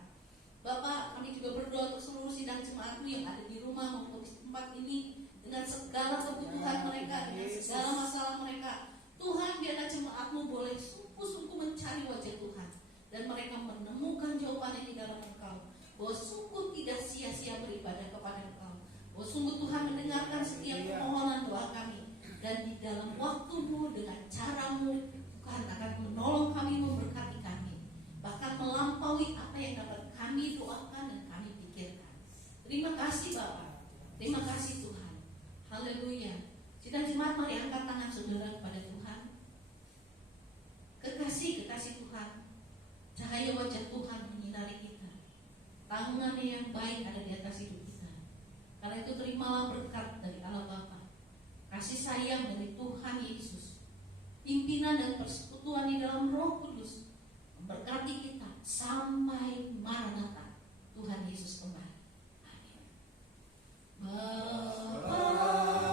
Bapak, kami juga berdoa untuk seluruh sidang jemaat-Mu yang ada di rumah maupun di tempat ini, dengan segala kebutuhan mereka, dengan segala masalah mereka. Tuhan, biarlah jemaat-Mu boleh sungguh-sungguh mencari wajah Tuhan, dan mereka menemukan jawabannya di dalam Engkau, bahwa sungguh tidak sia-sia beribadah kepada Engkau, bahwa sungguh Tuhan mendengarkan setiap permohonan doa kami, dan di dalam waktu-Mu dengan cara-Mu Tuhan akan menolong kami, memberkati kami, bahkan melampaui apa yang dapat kami doakan dan kami pikirkan. Terima kasih Bapak, terima kasih Tuhan. Haleluya. Sidang jemaat, mari angkat tangan saudara kepada Tuhan. Kekasih Cahaya wajah Tuhan menyinari kita. Tangan yang baik ada di atas hidup kita. Karena itu terimalah berkat dari Allah Bapa, kasih sayang dari Tuhan Yesus, pimpinan dan persekutuan di dalam Roh Kudus memberkati kita sampai Maranatha Tuhan Yesus kembali. Amin. Bapa